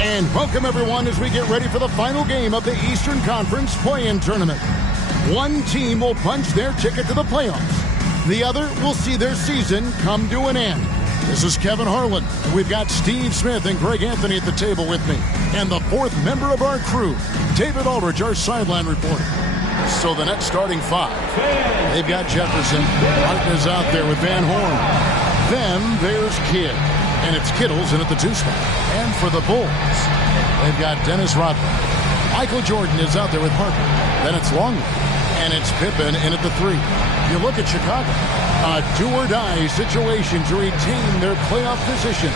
And welcome, everyone, as we get ready for the final game of the Eastern Conference play-in tournament. One team will punch their ticket to the playoffs. The other will see their season come to an end. This is Kevin Harlan. We've got Steve Smith and Greg Anthony at the table with me. And the fourth member of our crew, David Aldridge, our sideline reporter. So the next starting five, they've got Jefferson. Martin is out there with Van Horn. Then there's Kidd. And it's Kittles in at the 2 spot. And for the Bulls, they've got Dennis Rodman. Michael Jordan is out there with Harper. Then it's Longley. And it's Pippen in at the 3. You look at Chicago. A do-or-die situation to retain their playoff position.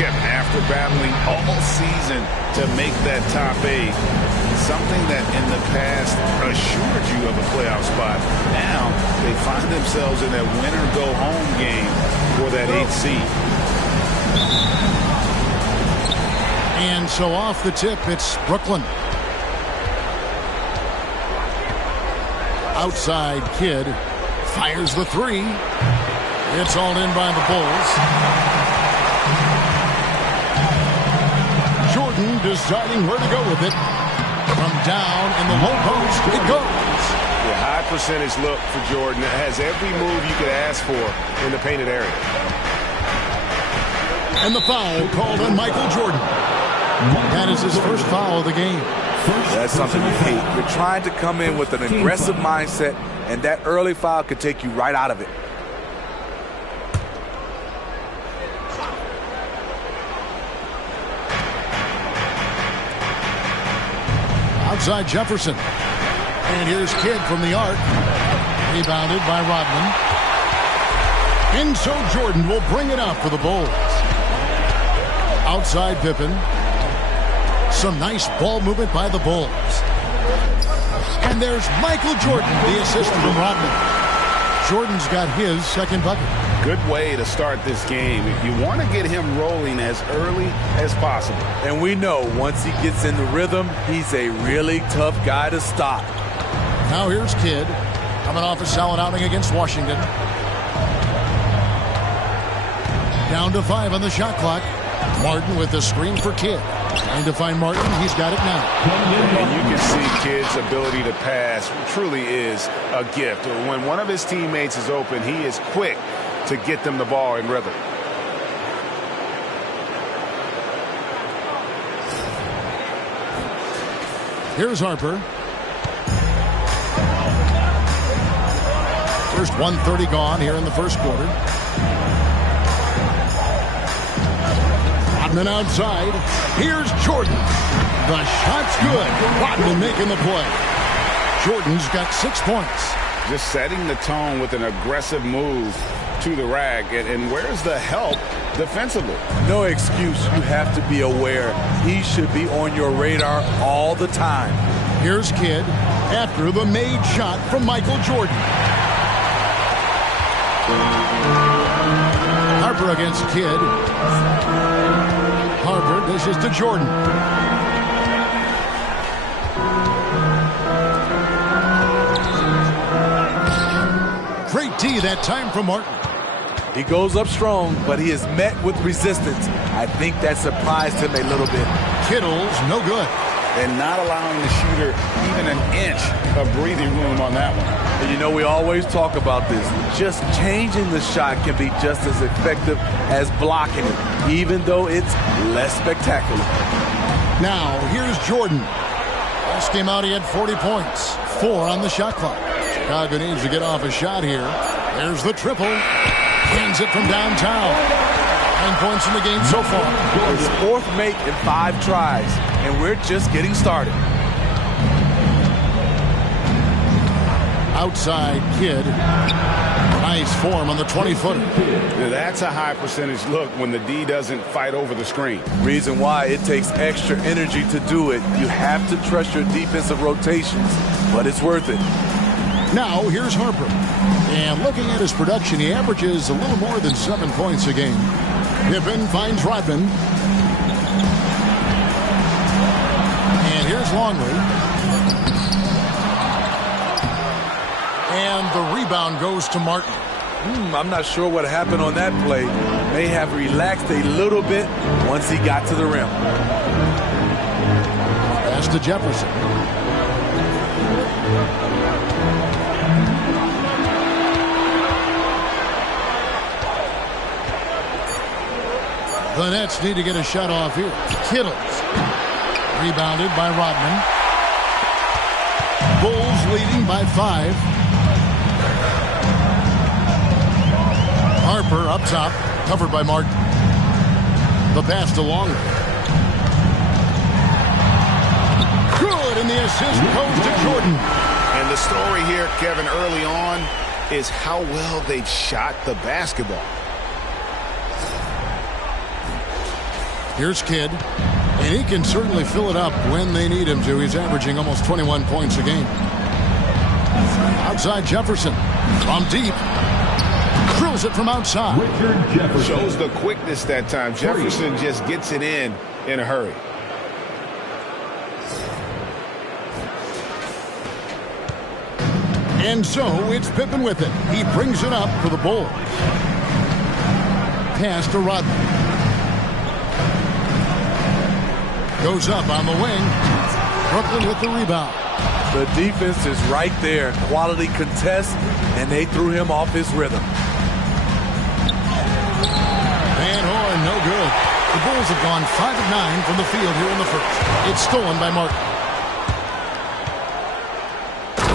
Kevin, after battling all season to make that top 8, something that in the past assured you of a playoff spot, now they find themselves in that winner-go-home game for that 8th seed. And so off the tip, it's Brooklyn. Outside, Kidd fires the 3. It's all in by the Bulls. Jordan deciding where to go with it. From down in the low post, it goes. The high percentage look for Jordan. It has every move you could ask for in the painted area. And the foul called on Michael Jordan. That is his first foul of the game. That's something you hate. You're trying to come in with an aggressive mindset, and that early foul could take you right out of it. Outside Jefferson. And here's Kidd from the arc. Rebounded by Rodman. And so Jordan will bring it up for the Bulls. Outside Pippen. Some nice ball movement by the Bulls. And there's Michael Jordan, the assist from Rodman. Jordan's got his second bucket. Good way to start this game. You want to get him rolling as early as possible. And we know once he gets in the rhythm, he's a really tough guy to stop. Now here's Kidd, coming off a solid outing against Washington. Down to 5 on the shot clock. Martin with the screen for Kidd. Trying to find Martin. He's got it now. And you can see Kidd's ability to pass truly is a gift. When one of his teammates is open, he is quick to get them the ball in rhythm. Here's Harper. First 1:30 gone here in the first quarter. Rodman outside. Here's Jordan. The shot's good. Rodman making the play. Jordan's got 6 points. Just setting the tone with an aggressive move to the rack. And where's the help defensively? No excuse. You have to be aware. He should be on your radar all the time. Here's Kidd after the made shot from Michael Jordan. Harper against Kidd. Harper dishes to Jordan. Great D that time from Martin. He goes up strong, but he is met with resistance. I think that surprised him a little bit. Kittles, no good. And not allowing the shooter even an inch of breathing room on that one. And you know, we always talk about this. Just changing the shot can be just as effective as blocking it, even though it's less spectacular. Now, here's Jordan. Last game out, he had 40 points. 4 on the shot clock. Chicago needs to get off a shot here. There's the triple. Hands it from downtown. 9 points in the game so far. His 4th make in 5 tries, and we're just getting started. Outside Kidd. Nice form on the 20-footer. That's a high percentage look when the D doesn't fight over the screen. Reason why it takes extra energy to do it. You have to trust your defensive rotations, but it's worth it. Now here's Harper. And looking at his production, he averages a little more than 7 points a game. Pippen finds Rodman. And here's Longley. And the rebound goes to Martin. I'm not sure what happened on that play. may have relaxed a little bit once he got to the rim. Pass to Jefferson. The Nets need to get a shot off here. Kittles. Rebounded by Rodman. Bulls leading by 5. Harper up top. Covered by Martin. The pass to Longley. Good, and the assist goes to Jordan. And the story here, Kevin, early on is how well they've shot the basketball. Here's Kidd, and he can certainly fill it up when they need him to. He's averaging almost 21 points a game. Outside Jefferson, from deep, drills it from outside. Shows the quickness that time. Jefferson just gets it in a hurry. And so it's Pippen with it. He brings it up for the Bulls. Pass to Rodman. Goes up on the wing. Brooklyn with the rebound. The defense is right there. Quality contest, and they threw him off his rhythm. Van Horn, no good. The Bulls have gone 5 of 9 from the field here in the first. It's stolen by Martin.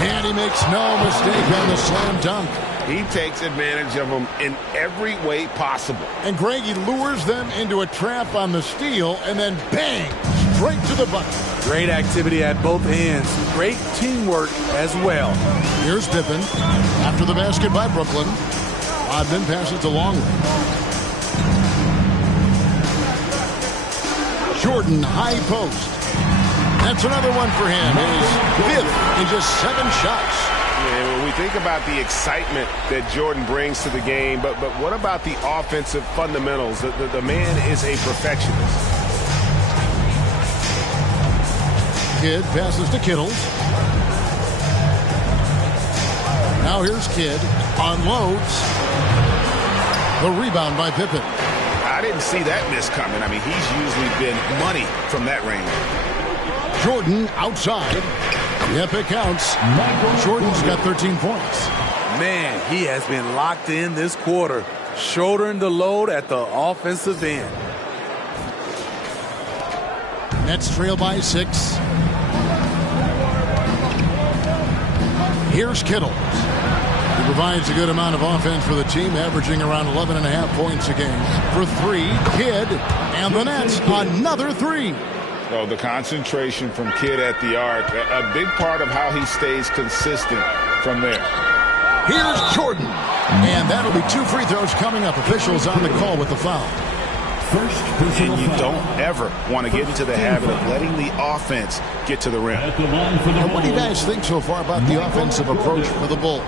And he makes no mistake on the slam dunk. He takes advantage of them in every way possible. And Greg, he lures them into a trap on the steal, and then bang, straight to the bucket. Great activity at both ends. Great teamwork as well. Here's Pippen. After the basket by Brooklyn. Rodman passes to Longley. Jordan, high post. That's another one for him. His 5th in just 7 shots. Yeah, when we think about the excitement that Jordan brings to the game, but what about the offensive fundamentals? The man is a perfectionist. Kidd passes to Kittles. Now here's Kidd. Unloads. The rebound by Pippen. I didn't see that miss coming. I mean, he's usually been money from that range. Jordan outside. Yep, it counts. Jordan's got 13 points. Man, he has been locked in this quarter, shouldering the load at the offensive end. Nets trail by 6. Here's Kittles. He provides a good amount of offense for the team, averaging around 11.5 points a game. For 3, Kidd, and the Nets, another 3. So the concentration from Kidd at the arc, a big part of how he stays consistent from there. Here's Jordan. And that'll be 2 free throws coming up. Officials on the call with the foul. And you don't ever want to get into the habit of letting the offense get to the rim. And what do you guys think so far about the offensive approach for the Bulls?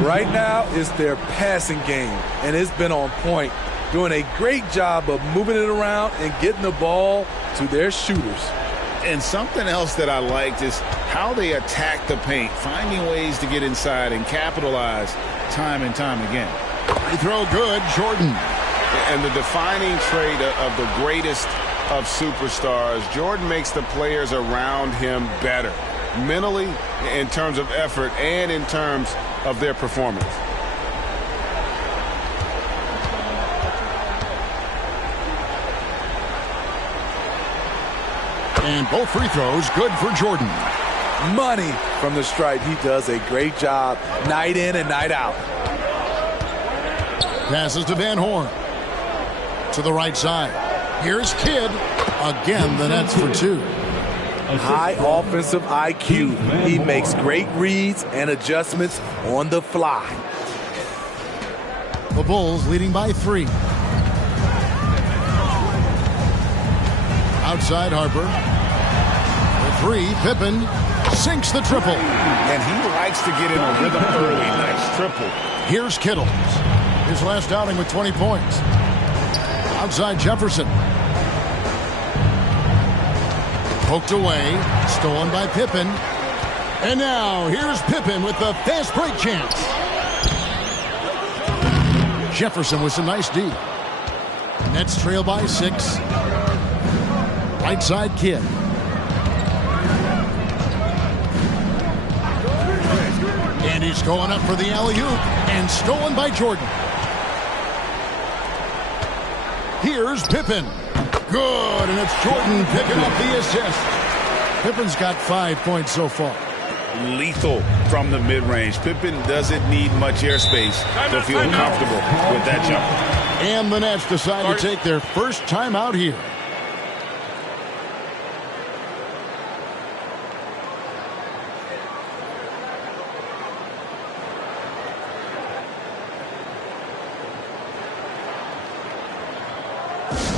Right now, it's their passing game, and it's been on point. Doing a great job of moving it around and getting the ball to their shooters. And something else that I liked is how they attack the paint, finding ways to get inside and capitalize time and time again. They throw good, Jordan. And the defining trait of the greatest of superstars, Jordan makes the players around him better, mentally, in terms of effort, and in terms of their performance. And both free throws good for Jordan. Money from the stripe. He does a great job night in and night out. Passes to Van Horn. To the right side. Here's Kidd. Again, the Nets for 2. High offensive IQ. He makes great reads and adjustments on the fly. The Bulls leading by 3. Outside Harper. The 3, Pippen sinks the triple. And he likes to get in a rhythm early. Nice triple. Here's Kittles. His last outing with 20 points. Outside Jefferson. Poked away. Stolen by Pippen. And now here's Pippen with the fast break chance. Jefferson with some nice D. Nets trail by 6. Right side, Kidd. And he's going up for the alley-oop, and stolen by Jordan. Here's Pippen. Good, and it's Jordan picking up the assist. Pippen's got 5 points so far. Lethal from the mid-range. Pippen doesn't need much airspace to feel comfortable with that jumper. And the Nets decide to take their first time out here.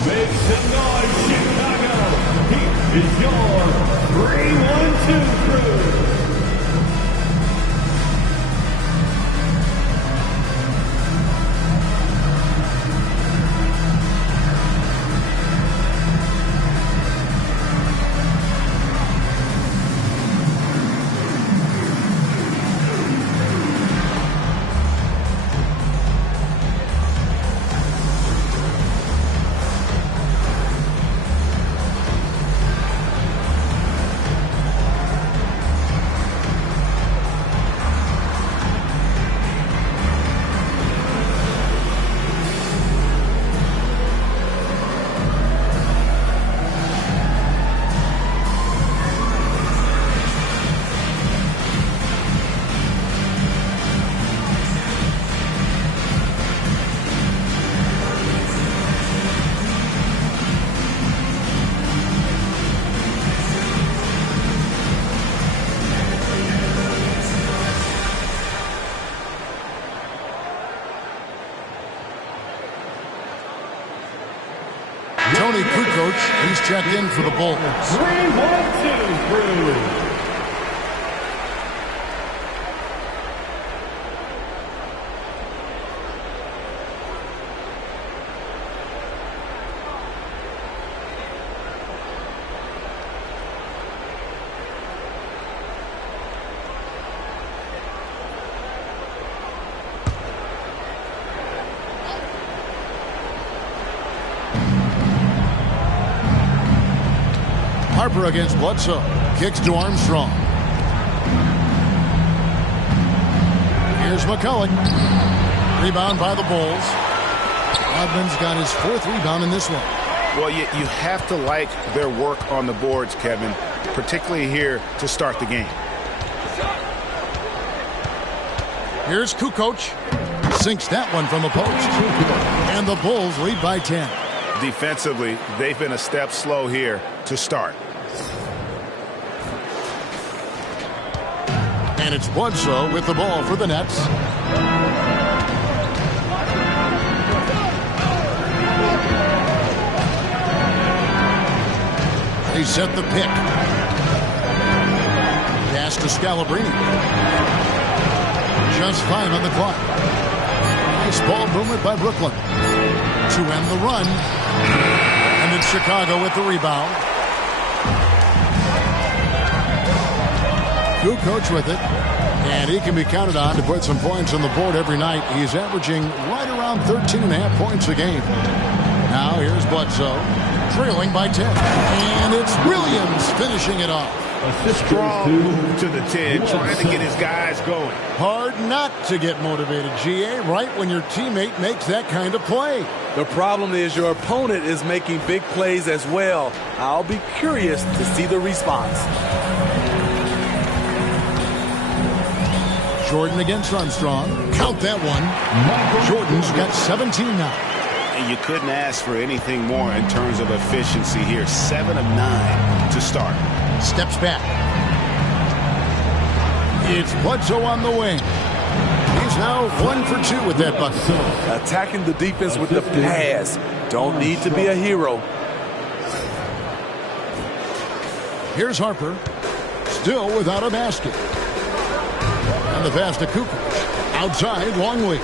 Make some noise, Chicago. He is your 3-1-2 crew. Tony Kukoc, he's checked in for the Bulls. 3-1-2 crew. Harper against Bledsoe. Kicks to Armstrong. Here's McCulloch. Rebound by the Bulls. Rodman's got his 4th rebound in this one. Well, you have to like their work on the boards, Kevin, particularly here to start the game. Here's Kukoc. Sinks that one from the post. And the Bulls lead by 10. Defensively, they've been a step slow here to start. And it's Bledsoe with the ball for the Nets. They set the pick. Pass to Scalabrine. Just 5 on the clock. Nice ball movement by Brooklyn to end the run. And it's Chicago with the rebound. Kukoc with it. And he can be counted on to put some points on the board every night. He's averaging right around 13.5 points a game. Now here's Bledsoe, trailing by 10. And it's Williams finishing it off. Strong move to the 10, trying to get his guys going. Hard not to get motivated, GA, right when your teammate makes that kind of play. The problem is your opponent is making big plays as well. I'll be curious to see the response. Jordan against Armstrong. Count that one. Jordan's got 17 now. And you couldn't ask for anything more in terms of efficiency here. 7 of 9 to start. Steps back. It's Bledsoe on the wing. He's now 1 for 2 with that bucket. Attacking the defense with the pass. Don't need to be a hero. Here's Harper. Still without a basket. And the pass to Kukoc. Outside, Longley.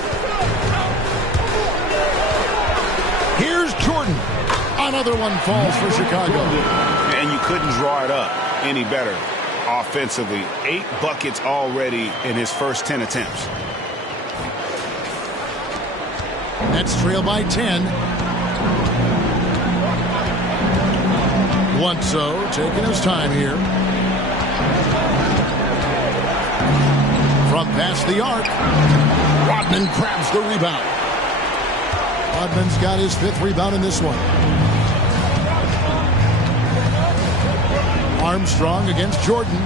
Here's Jordan. Another one falls for Chicago. And you couldn't draw it up any better offensively. 8 buckets already in his first 10 attempts. Nets trail by 10. Bledsoe taking his time here. From past the arc. Rodman grabs the rebound. Rodman's got his 5th rebound in this one. Armstrong against Jordan.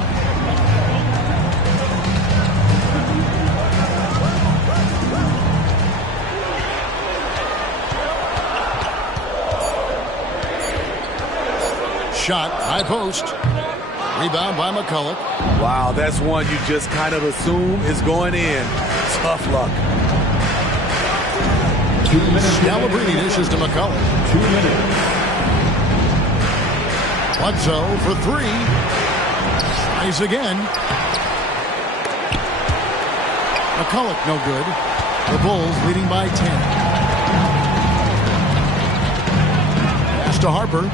Shot, high post. Rebound by McCulloch. Wow, that's one you just kind of assume is going in. Tough luck. 2 minutes. Scalabrine dishes to McCulloch. 2 minutes. Bledsoe for 3. Tries again. McCulloch no good. The Bulls leading by 10. Pass to Harper.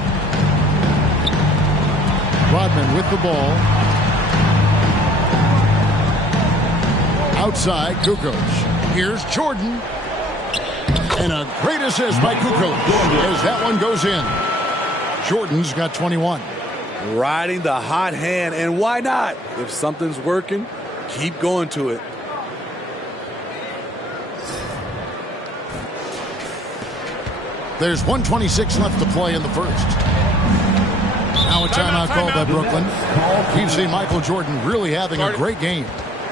Rodman with the ball. Outside, Kukoc. Here's Jordan. And a great assist by Kukoc as that one goes in. Jordan's got 21. Riding the hot hand, and why not? If something's working, keep going to it. There's 1:26 left to play in the first. Now a timeout called by Brooklyn. We've seen Michael Jordan really having a great game.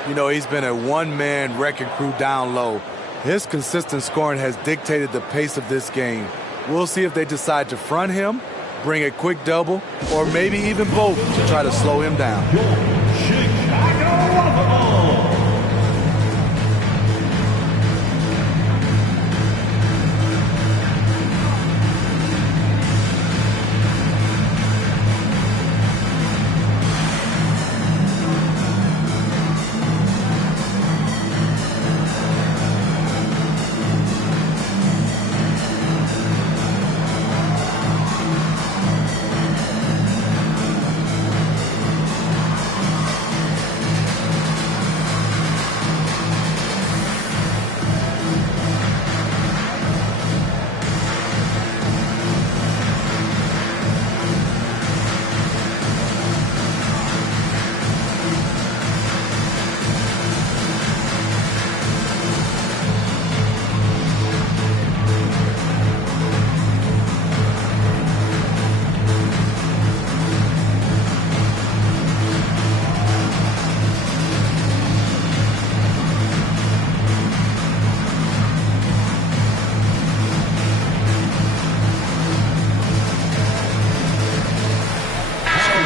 You know, he's been a one-man wrecking crew down low. His consistent scoring has dictated the pace of this game. We'll see if they decide to front him, bring a quick double, or maybe even both to try to slow him down.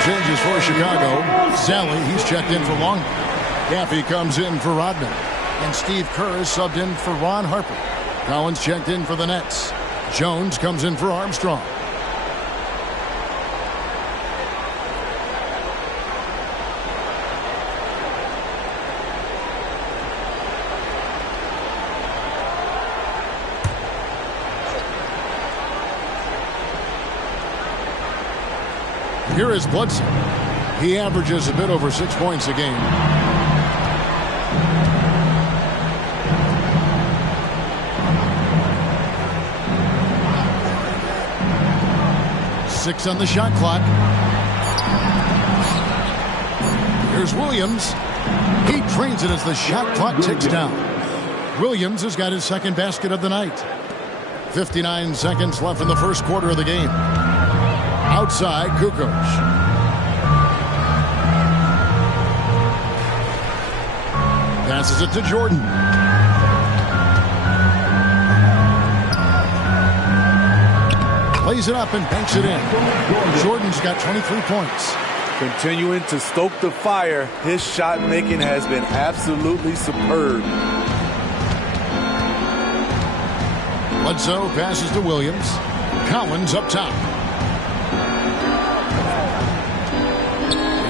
Changes for Chicago. Sally, he's checked in for Longley. Gaffey comes in for Rodman. And Steve Kerr is subbed in for Ron Harper. Collins checked in for the Nets. Jones comes in for Armstrong. Here is Bledsoe. He averages a bit over 6 points a game. Six on the shot clock. Here's Williams. He drains it as the shot clock ticks down. Williams has got his second basket of the night. 59 seconds left in the first quarter of the game. Outside, Kukoc. Passes it to Jordan. Lays it up and banks it in. Jordan's got 23 points. Continuing to stoke the fire, his shot making has been absolutely superb. Bledsoe passes to Williams. Collins up top.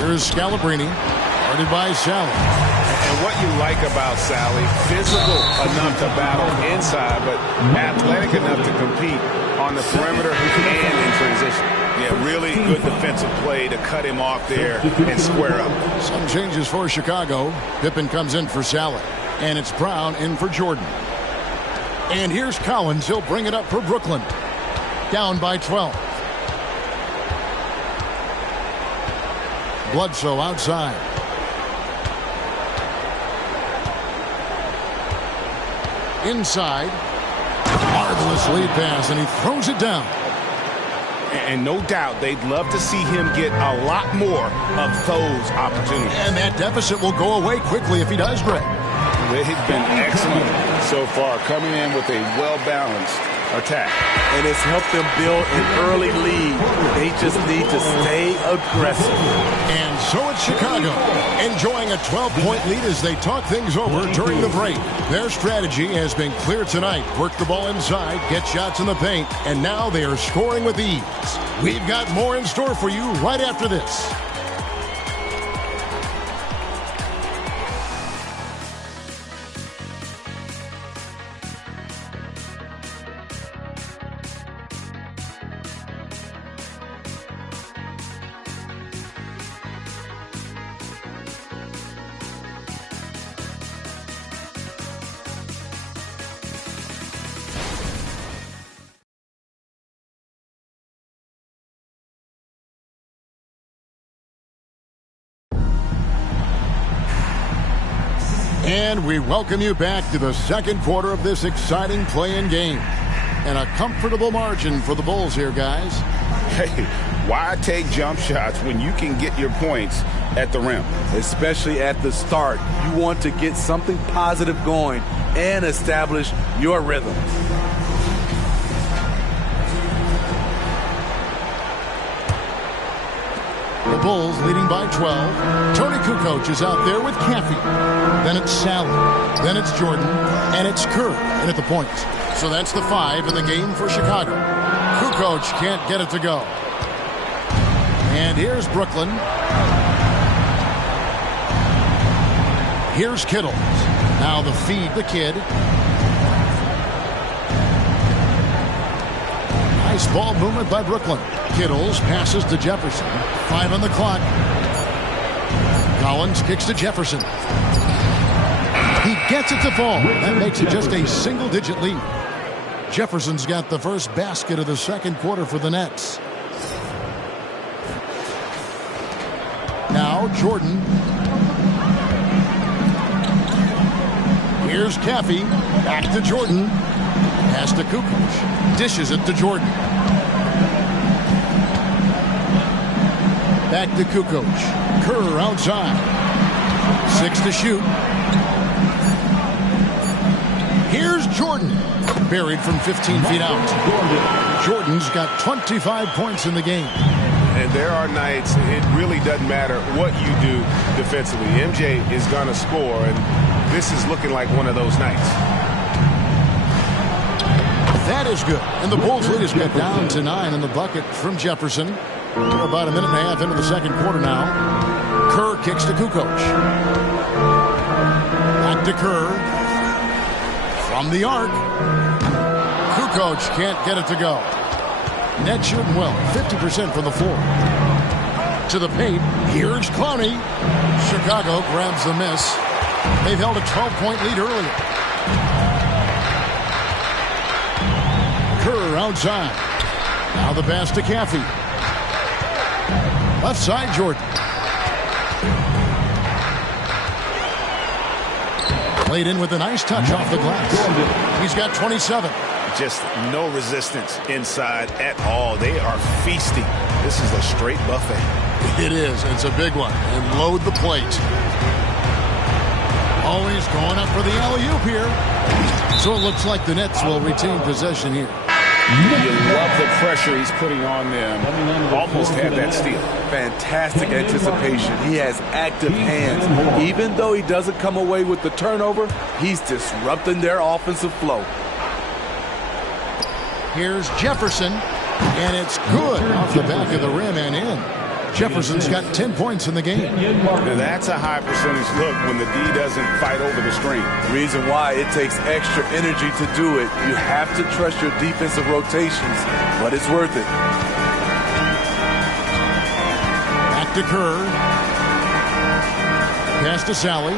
Here's Scalabrine, guarded by Sally. And what you like about Sally, physical enough to battle inside, but athletic enough to compete on the perimeter and in transition. Yeah, really good defensive play to cut him off there and square up. Some changes for Chicago. Pippen comes in for Sally. And it's Brown in for Jordan. And here's Collins. He'll bring it up for Brooklyn. Down by 12. Bledsoe outside. Inside. Marvelous lead pass, and he throws it down. And no doubt they'd love to see him get a lot more of those opportunities. And that deficit will go away quickly if he does, Greg. They've been excellent so far, coming in with a well-balanced attack. And it's helped them build an early lead. They just need to stay aggressive. And so it's Chicago, enjoying a 12-point lead as they talk things over during the break. Their strategy has been clear tonight. Work the ball inside, get shots in the paint, and now they are scoring with ease. We've got more in store for you right after this. And we welcome you back to the second quarter of this exciting play-in game. And a comfortable margin for the Bulls here, guys. Hey, why take jump shots when you can get your points at the rim? Especially at the start. You want to get something positive going and establish your rhythm. The Bulls leading by 12. Tony Kukoc is out there with Caffey. Then it's Sally. Then it's Jordan. And it's Kerr in at the point. So that's the 5 in the game for Chicago. Kukoc can't get it to go. And here's Brooklyn. Here's Kittles. Now the feed the kid. Nice ball movement by Brooklyn. Kittles passes to Jefferson. 5 on the clock. Collins kicks to Jefferson. He gets it to fall. That makes it just a single-digit lead. Jefferson's got the first basket of the second quarter for the Nets. Now Jordan. Here's Caffey. Back to Jordan. Pass to Kukoc. Dishes it to Jordan. Back to Kukoc. Kerr outside. 6 to shoot. Here's Jordan. Buried from 15 feet out. Jordan's got 25 points in the game. And there are nights it really doesn't matter what you do defensively. MJ is going to score, and this is looking like one of those nights. That is good. And the Bulls lead is cut down to 9 in the bucket from Jefferson. We're about a minute and a half into the second quarter now. Kerr kicks to Kukoc. Back to Kerr. From the arc. Kukoc can't get it to go. Net shooting well. 50% from the floor. To the paint. Here's Clowney. Chicago grabs the miss. They've held a 12-point lead earlier. Kerr outside. Now the pass to Caffey. Left side, Jordan. Played in with a nice touch off the glass. He's got 27. Just no resistance inside at all. They are feasting. This is a straight buffet. It is. It's a big one. And load the plate. Always going up for the alley-oop here. So it looks like the Nets will retain possession here. You love the pressure he's putting on them. Almost had that steal. Fantastic anticipation. He has active hands. Even though he doesn't come away with the turnover, he's disrupting their offensive flow. Here's Jefferson, and it's good off the back of the rim and in. Jefferson's got 10 points in the game. Now that's a high percentage look when the D doesn't fight over the screen. Reason why it takes extra energy to do it. You have to trust your defensive rotations, but it's worth it. Back to Kerr. Pass to Sally.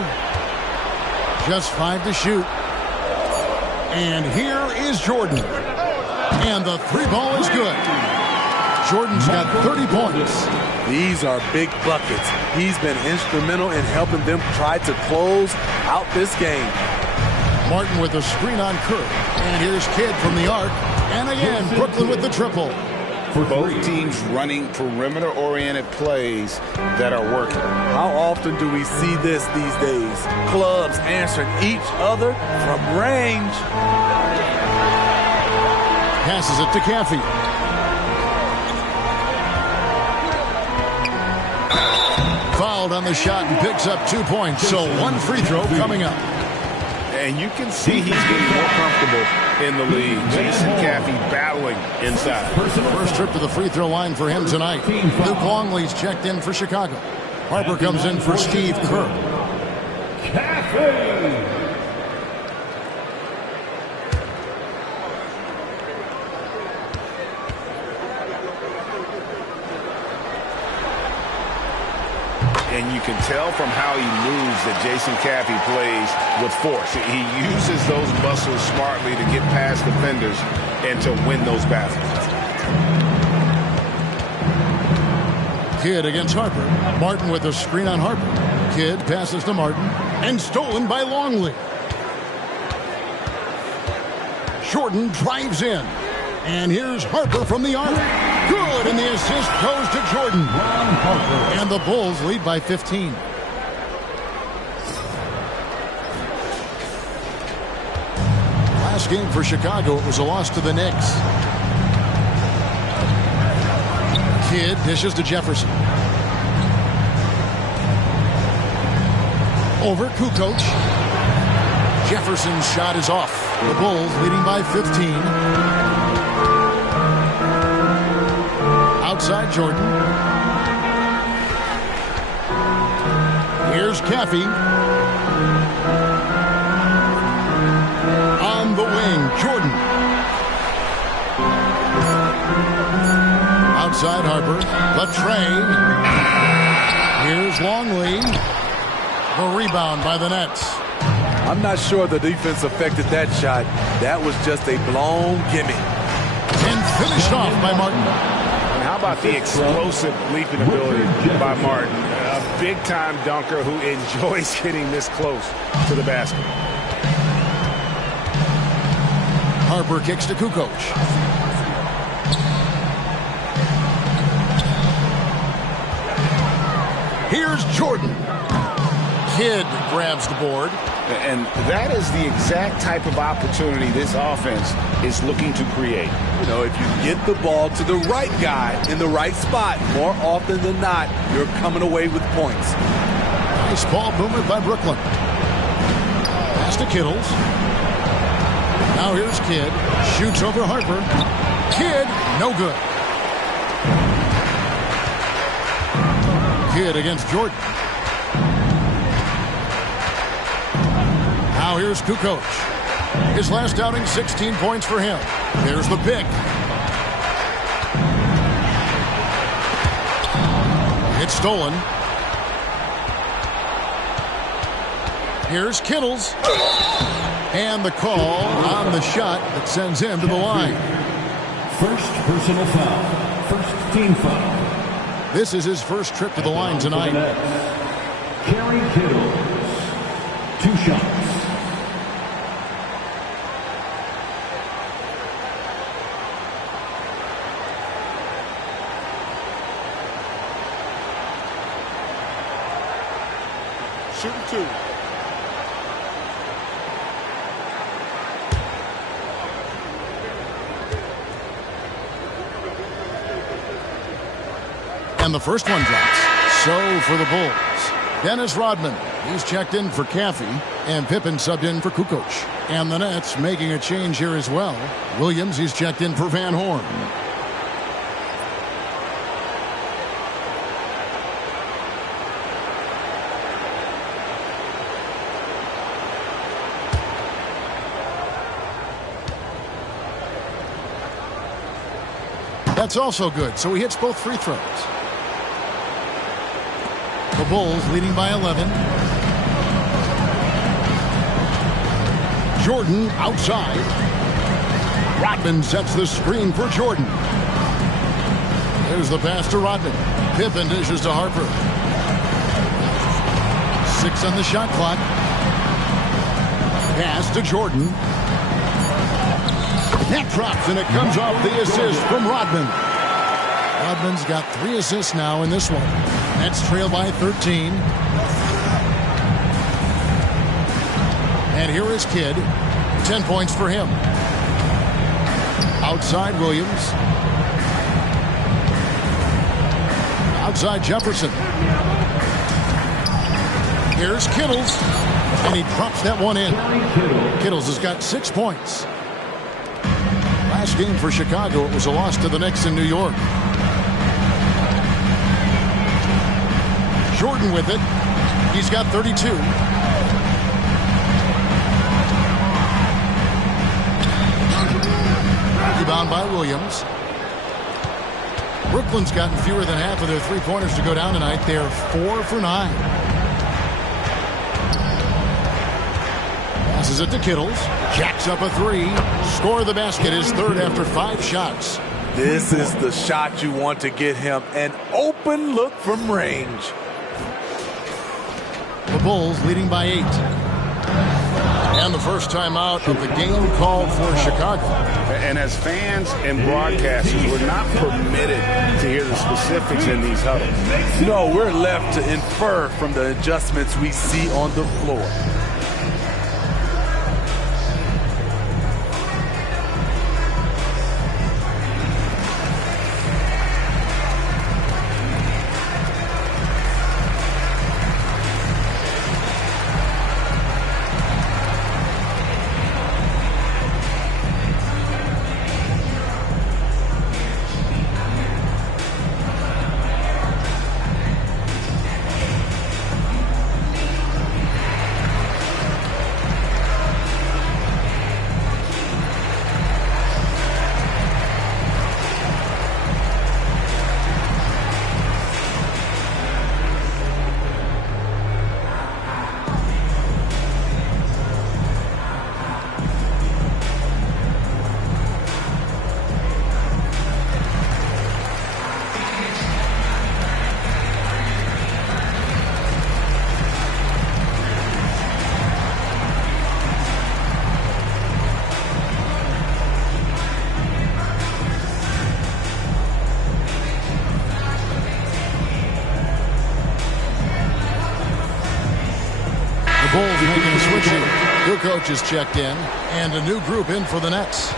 Just 5 to shoot. And here is Jordan. And the 3 ball is good. Jordan's got 30 points. These are big buckets. He's been instrumental in helping them try to close out this game. Martin with a screen on Kerr. And here's Kidd from the arc. And again, Brooklyn with the triple. Both teams running perimeter-oriented plays that are working. How often do we see this these days? Clubs answering each other from range. Passes it to Caffey. Fouled on the shot and picks up 2 points. So one free throw coming up. And you can see he's getting more comfortable in the league. Jason Caffey battling inside. First trip to the free throw line for him tonight. Luke Longley's checked in for Chicago. Harper comes in for Steve Kerr. Caffey. And you can tell from how he moves that Jason Caffey plays with force. He uses those muscles smartly to get past defenders and to win those battles. Kidd against Harper. Martin with a screen on Harper. Kidd passes to Martin. And stolen by Longley. Jordan drives in. And here's Harper from the arc. Good, and the assist goes to Jordan. And the Bulls lead by 15. Last game for Chicago, it was a loss to the Knicks. Kidd dishes to Jefferson. Over Kukoc. Jefferson's shot is off. The Bulls leading by 15. Outside Jordan. Here's Caffey. On the wing, Jordan. Outside Harper. Latrey. Here's Longley. The rebound by the Nets. I'm not sure the defense affected that shot. That was just a blown gimme. And finished off by Martin. How about the explosive leaping ability by Martin? A big-time dunker who enjoys getting this close to the basket. Harper kicks to Kukoc. Here's Jordan. Kidd grabs the board. And that is the exact type of opportunity this offense is looking to create. You know, if you get the ball to the right guy in the right spot, more often than not, you're coming away with points. Nice ball movement by Brooklyn. Pass to Kittles. Now here's Kidd. Shoots over Harper. Kidd, no good. Kidd against Jordan. Now here's Kukoc. His last outing, 16 points for him. There's the pick. It's stolen. Here's Kittles. And the call on the shot that sends him to the line. First personal foul. First team foul. This is his first trip to the line tonight. Kerry Kittles. 2 shots. Shooting 2. And the first one drops. So for the Bulls, Dennis Rodman. He's checked in for Caffey. And Pippen subbed in for Kukoc. And the Nets making a change here as well. Williams, he's checked in for Van Horn. That's also good, so he hits both free throws. The Bulls leading by 11. Jordan outside. Rodman sets the screen for Jordan. There's the pass to Rodman. Pippen dishes to Harper. 6 on the shot clock. Pass to Jordan. That drops, and it comes off the assist from Rodman. Rodman's got 3 assists now in this one. Nets trail by 13. And here is Kidd. 10 points for him. Outside Williams. Outside Jefferson. Here's Kittles. And he drops that one in. Kittles has got 6 points. Last game for Chicago, it was a loss to the Knicks in New York. Jordan with it. He's got 32. Rebound by Williams. Brooklyn's gotten fewer than half of their three-pointers to go down tonight. They're 4 for 9. Passes it to Kittles. Jacks up a 3. Score the basket, his third after 5 shots. This is the shot you want to get him. An open look from range. The Bulls leading by 8. And the first timeout of the game called for Chicago. And as fans and broadcasters, we're not permitted to hear the specifics in these huddles. No, we're left to infer from the adjustments we see on the floor. Bulls making a switch here. New coach is checked in, and a new group in for the Nets.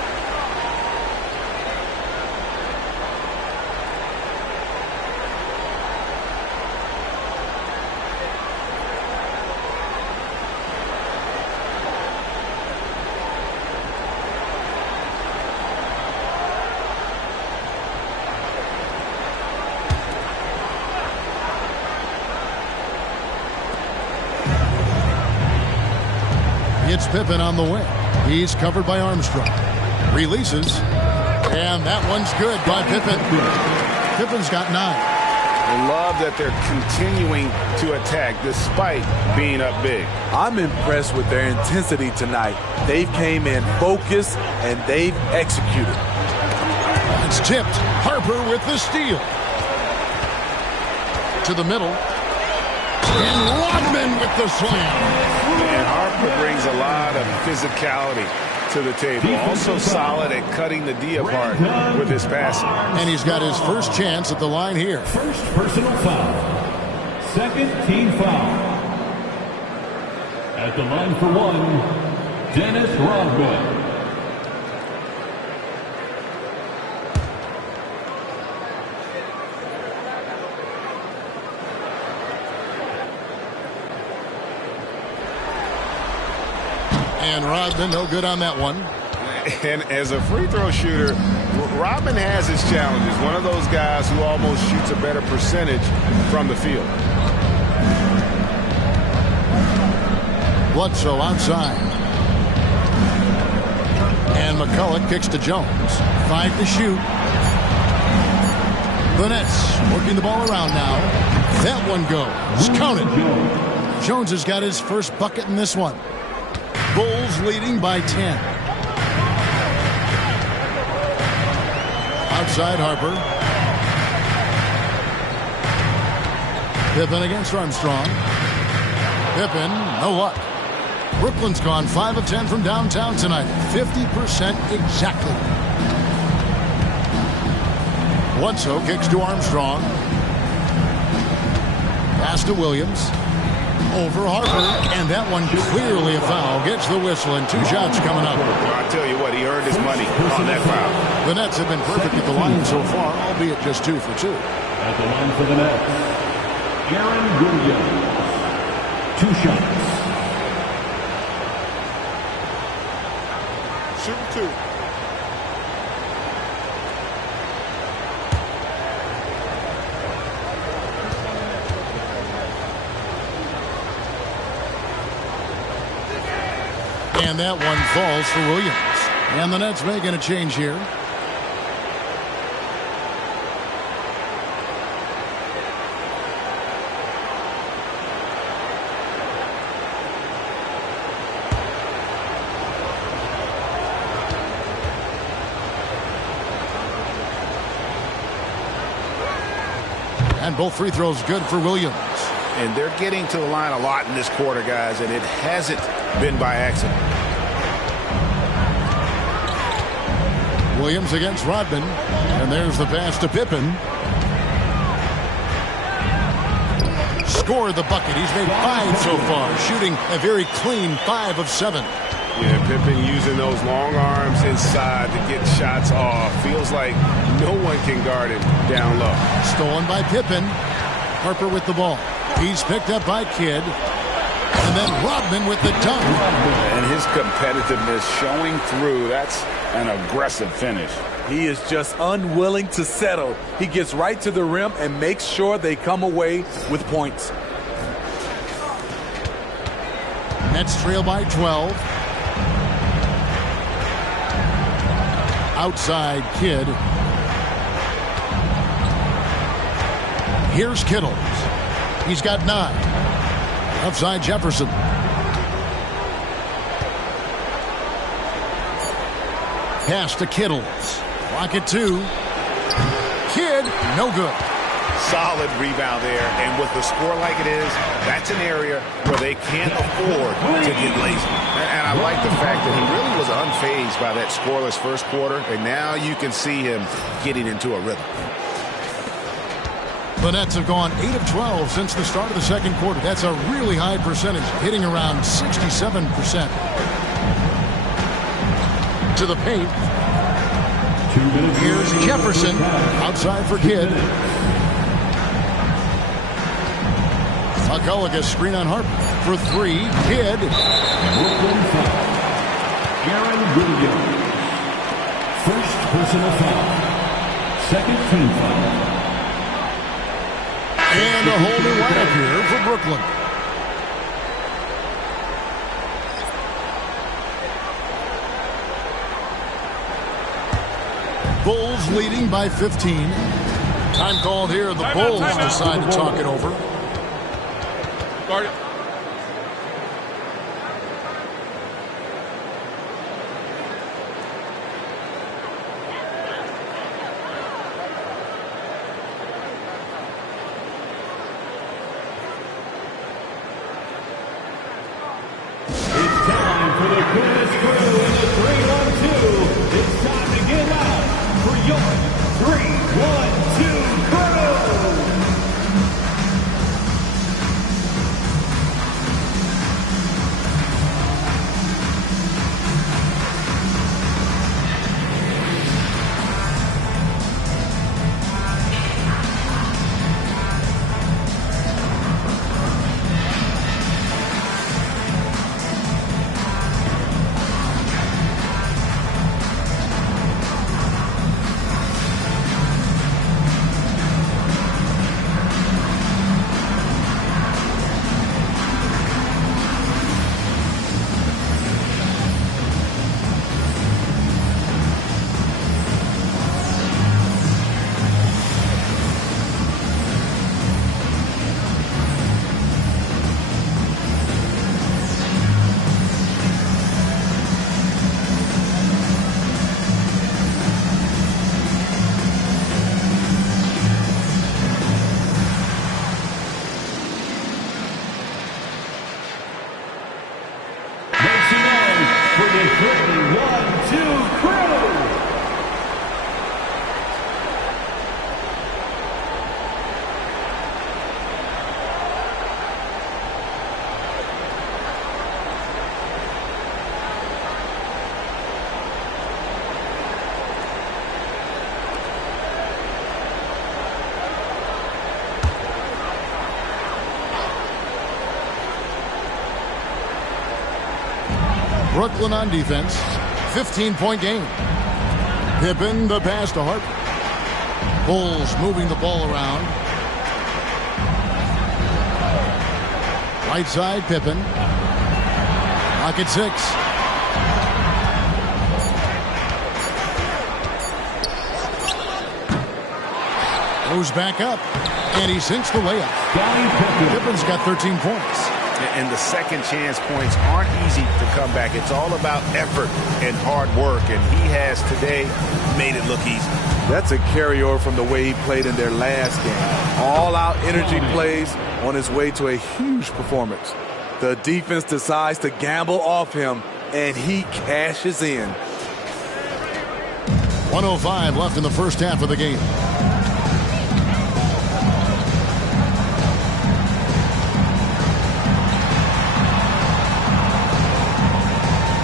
It's Pippen on the wing. He's covered by Armstrong. Releases. And that one's good by Pippen. Pippen's got 9. I love that they're continuing to attack despite being up big. I'm impressed with their intensity tonight. They've came in focused and they've executed. It's tipped. Harper with the steal. To the middle. And Rodman with the slam. And Harper brings a lot of physicality to the table. Also solid at cutting the D apart with his passing. And he's got his first chance at the line here. First personal foul. Second team foul. At the line for 1, Dennis Rodman. And Rodman, no good on that one. And as a free throw shooter, Rodman has his challenges. One of those guys who almost shoots a better percentage from the field. Bledsoe outside. And McCulloch kicks to Jones. 5 to shoot. The Nets working the ball around now. That one goes. Count it. Jones has got his first bucket in this one. Bulls leading by 10. Outside Harper. Pippen against Armstrong. Pippen, no luck. Brooklyn's gone 5 of 10 from downtown tonight. 50% exactly. Bledsoe kicks to Armstrong. Pass to Williams. Over Harper. And that one clearly a foul. Gets the whistle and 2 shots coming up. Well, I tell you what, he earned his money on that foul. The Nets have been perfect at the line so far, albeit just 2 for 2. At the line for the Nets, Aaron Williams. 2 shots. Shoot 2. And that one falls for Williams. And the Nets making a change here. And both free throws good for Williams. And they're getting to the line a lot in this quarter, guys, and it hasn't been by accident. Williams against Rodman. And there's the pass to Pippen. Scored the bucket. He's made 5 so far, shooting a very clean 5 of 7. Yeah, Pippen using those long arms inside to get shots off. Feels like no one can guard him down low. Stolen by Pippen. Harper with the ball. He's picked up by Kidd. And then Rodman with the dunk. And his competitiveness showing through. That's an aggressive finish. He is just unwilling to settle. He gets right to the rim and makes sure they come away with points. Nets trail by 12. Outside Kidd. Here's Kittles. He's got 9. Outside Jefferson. Pass to Kittles. Clock at 2. Kidd, no good. Solid rebound there, and with the score like it is, that's an area where they can't afford to get lazy. And I like the fact that he really was unfazed by that scoreless first quarter, and now you can see him getting into a rhythm. The Nets have gone 8 of 12 since the start of the second quarter. That's a really high percentage, hitting around 67%. To the paint. Here's Jefferson outside for Kidd. McCullough screen on Harper for 3. Kidd. Brooklyn foul. Aaron Williams. First personal foul. Second team foul. And a whole new lineup here for Brooklyn. Bulls leading by 15. Time called here. The Bulls decide to talk it over. Guard it. It's time for the Curtis crew in the 3-1-2. It's time to get out for your 3-1-2 crew. Brooklyn on defense. 15-point game. Pippen the pass to Harper. Bulls moving the ball around. Right side, Pippen. Pocket 6. Goes back up, and he sinks the layup. Pippen's got 13 points. And the second chance points aren't easy to come back. It's all about effort and hard work, and he has today made it look easy. That's a carryover from the way he played in their last game. All-out energy plays on his way to a huge performance. The defense decides to gamble off him, and he cashes in. 1:05 left in the first half of the game.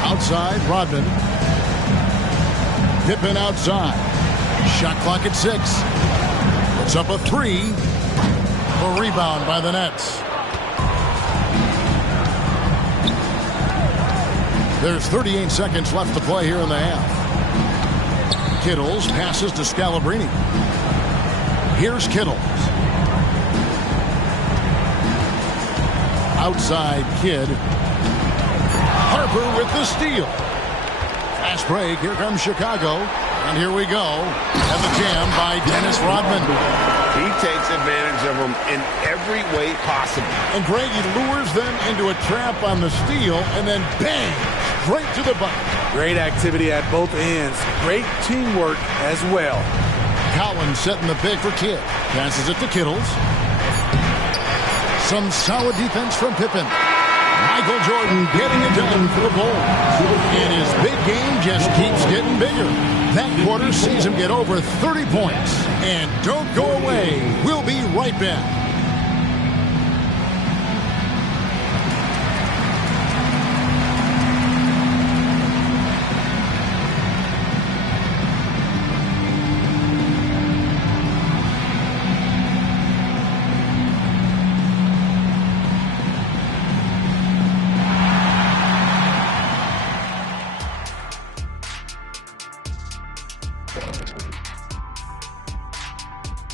Outside, Rodman. Pippen outside. Shot clock at 6. Puts up a 3. A rebound by the Nets. There's 38 seconds left to play here in the half. Kittles passes to Scalabrine. Here's Kittles. Outside, Kidd. Harper with the steal. Fast break. Here comes Chicago. And here we go. And the jam by Dennis Rodman. He takes advantage of them in every way possible. And Greg, he lures them into a trap on the steal. And then bang! Straight to the bucket. Great activity at both ends. Great teamwork as well. Collins setting the pick for Kidd. Passes it to Kittles. Some solid defense from Pippen. Michael Jordan getting it done for the Bulls. And his big game just keeps getting bigger. That quarter sees him get over 30 points. And don't go away. We'll be right back.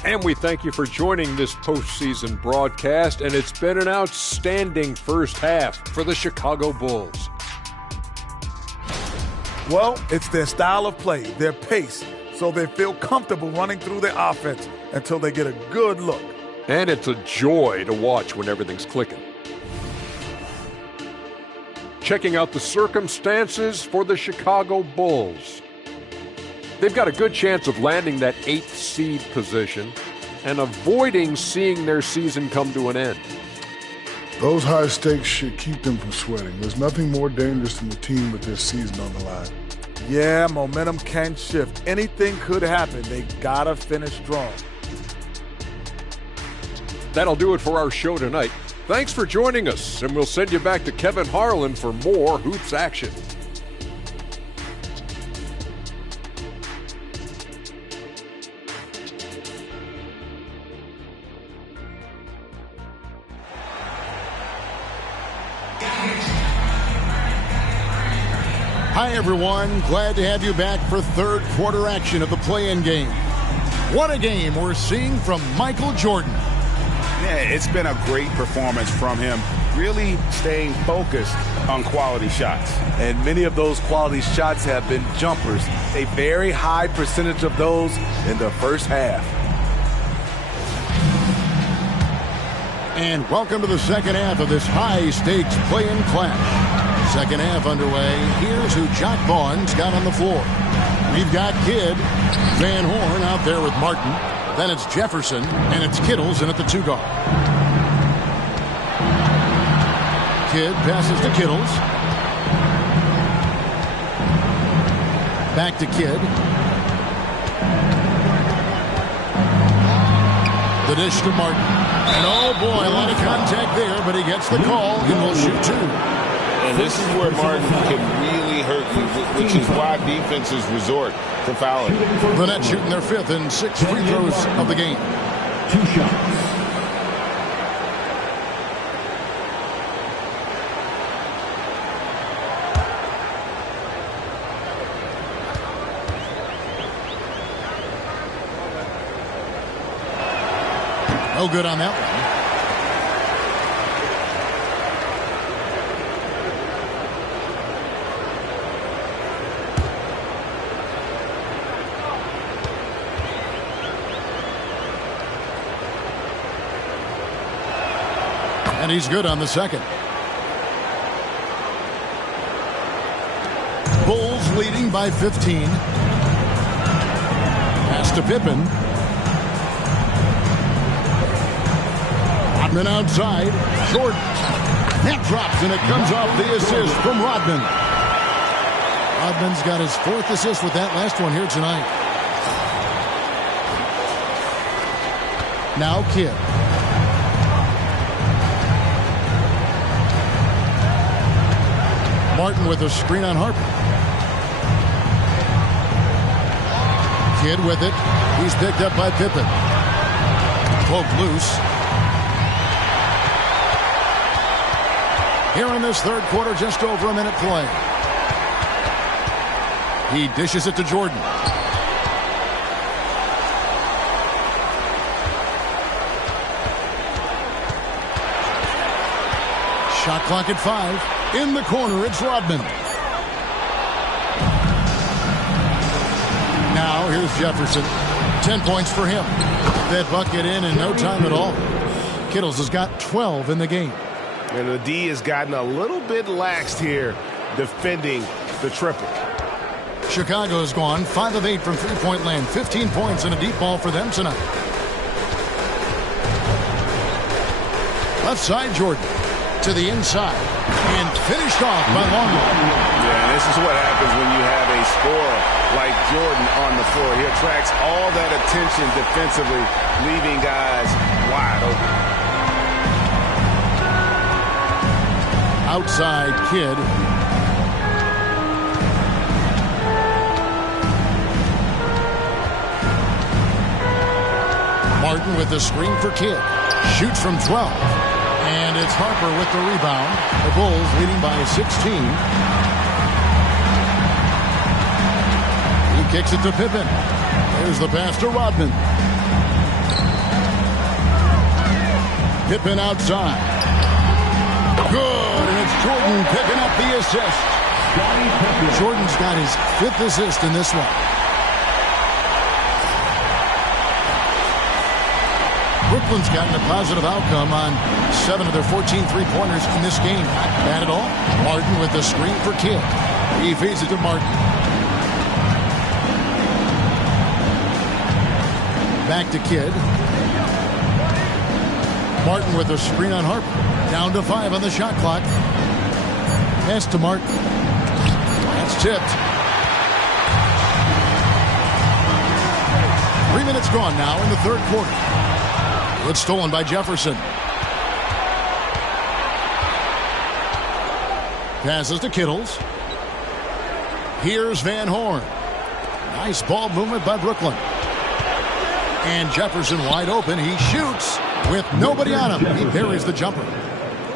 And we thank you for joining this postseason broadcast, and it's been an outstanding first half for the Chicago Bulls. Well, it's their style of play, their pace, so they feel comfortable running through their offense until they get a good look. And it's a joy to watch when everything's clicking. Checking out the circumstances for the Chicago Bulls. They've got a good chance of landing that 8th seed position and avoiding seeing their season come to an end. Those high stakes should keep them from sweating. There's nothing more dangerous than the team with their season on the line. Yeah, momentum can shift. Anything could happen. They gotta finish strong. That'll do it for our show tonight. Thanks for joining us, and we'll send you back to Kevin Harlan for more Hoops action. Hi, everyone. Glad to have you back for third quarter action of the play-in game. What a game we're seeing from Michael Jordan. Yeah, it's been a great performance from him, really staying focused on quality shots. And many of those quality shots have been jumpers, a very high percentage of those in the first half. And welcome to the second half of this high-stakes play-in clash. Second half underway. Here's who Jock Vaughn's got on the floor. We've got Kidd, Van Horn out there with Martin. Then it's Jefferson, and it's Kittles in at the 2 guard. Kidd passes to Kittles. Back to Kidd. The dish to Martin. And oh boy, a lot of contact there, but he gets the call and will shoot 2. And this is where Martin can really hurt you, which is why defenses resort to fouling. The Nets shooting their 5th and 6th free throws of the game. 2 shots. No good on that one. And he's good on the second. Bulls leading by 15. Pass to Pippen. Rodman outside. Jordan. That drops, and it comes off the assist from Rodman. Rodman's got his 4th assist with that last one here tonight. Now Kidd. Martin with a screen on Harper. Kidd with it. He's picked up by Pippen. Poked loose. Here in this third quarter, just over a minute play. He dishes it to Jordan. Shot clock at 5. In the corner, it's Rodman. Now, here's Jefferson. 10 points for him. That bucket in no time at all. Kittles has got 12 in the game. And the D has gotten a little bit laxed here defending the triple. Chicago has gone 5 of 8 from three-point land. 15 points and a deep ball for them tonight. Left side, Jordan. To the inside. And finished off by Longley. Yeah, and this is what happens when you have a scorer like Jordan on the floor. He attracts all that attention defensively, leaving guys wide open. Outside Kidd. Martin with the screen for Kidd. Shoots from 12. And it's Harper with the rebound. The Bulls leading by 16. He kicks it to Pippen. There's the pass to Rodman. Pippen outside. Good, and it's Jordan picking up the assist. Jordan's got his 5th assist in this one. Brooklyn's gotten a positive outcome on 7 of their 14 three-pointers in this game. Not bad at all. Martin with the screen for Kidd. He feeds it to Martin. Back to Kidd. Martin with a screen on Harper. Down to 5 on the shot clock. Pass to Martin. That's tipped. 3 minutes gone now in the third quarter. It's stolen by Jefferson. Passes to Kittles. Here's Van Horn. Nice ball movement by Brooklyn. And Jefferson wide open. He shoots with nobody on him. He buries the jumper.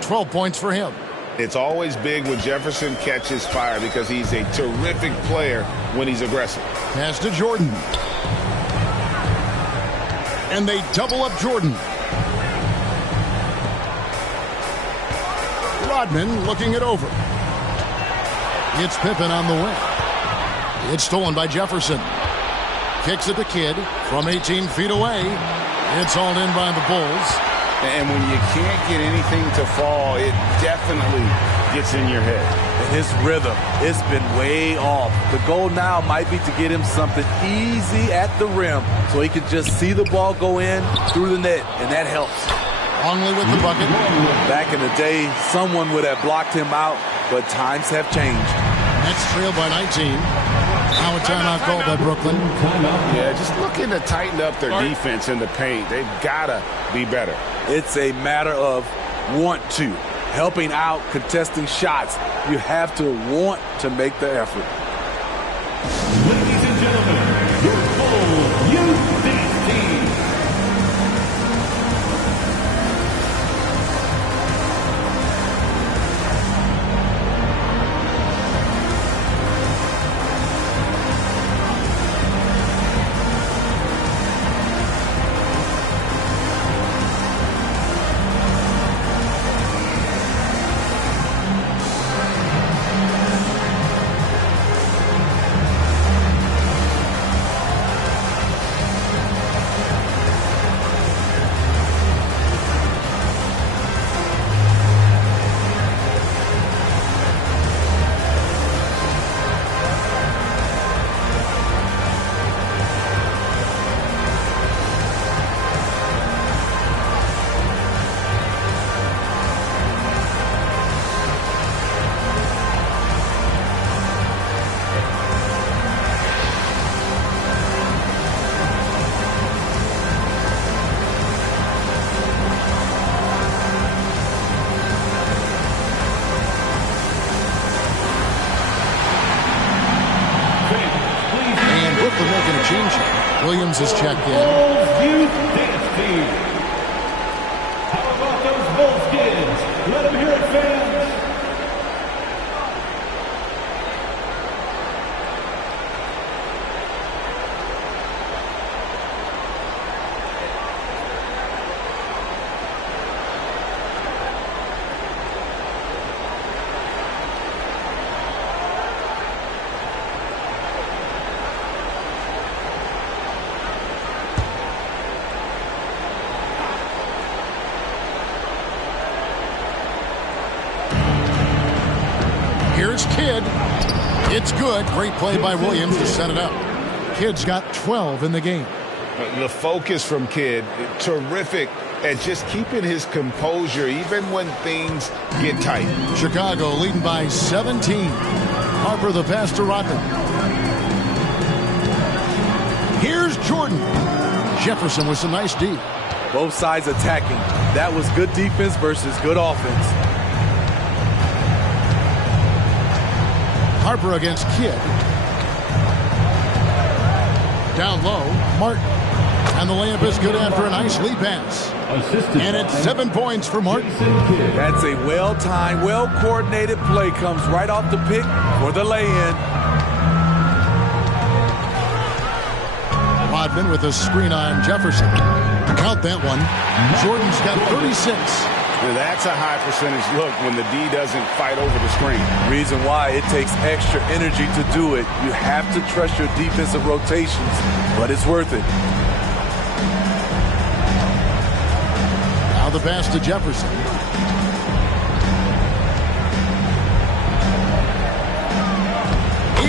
12 points for him. It's always big when Jefferson catches fire because he's a terrific player when he's aggressive. Pass to Jordan. And they double up Jordan. Rodman looking it over. It's Pippen on the wing. It's stolen by Jefferson. Kicks it to Kidd from 18 feet away. It's hauled in by the Bulls. And when you can't get anything to fall, it definitely gets in your head. And his rhythm, it's been way off. The goal now might be to get him something easy at the rim so he can just see the ball go in through the net, and that helps. Longley with the bucket. Back in the day, someone would have blocked him out, but times have changed. Nets trailed by 19. Now a timeout called by Brooklyn. Yeah, just looking to tighten up their defense in the paint. They've got to be better. It's a matter of want to. Helping out, contesting shots. You have to want to make the effort. Ladies and gentlemen, your full youth team. Williams has checked in. Bulls Youth Dance Team. How about those Bulls kids? Let them hear it, fans. Here's Kidd. It's good. Great play by Williams to set it up. Kidd's got 12 in the game. The focus from Kidd, terrific at just keeping his composure even when things get tight. Chicago leading by 17. Harper the pass to Rodman. Here's Jordan. Jefferson with some nice D. Both sides attacking. That was good defense versus good offense. Harper against Kidd. Down low, Martin. And the layup is good after a nice lead pass. And it's 7 points for Martin. That's a well-timed, well-coordinated play. Comes right off the pick for the lay-in. Rodman with a screen on Jefferson. Count that one. Jordan's got 36. That's a high percentage look when the D doesn't fight over the screen. Reason why it takes extra energy to do it. You have to trust your defensive rotations, but it's worth it. Now the pass to Jefferson.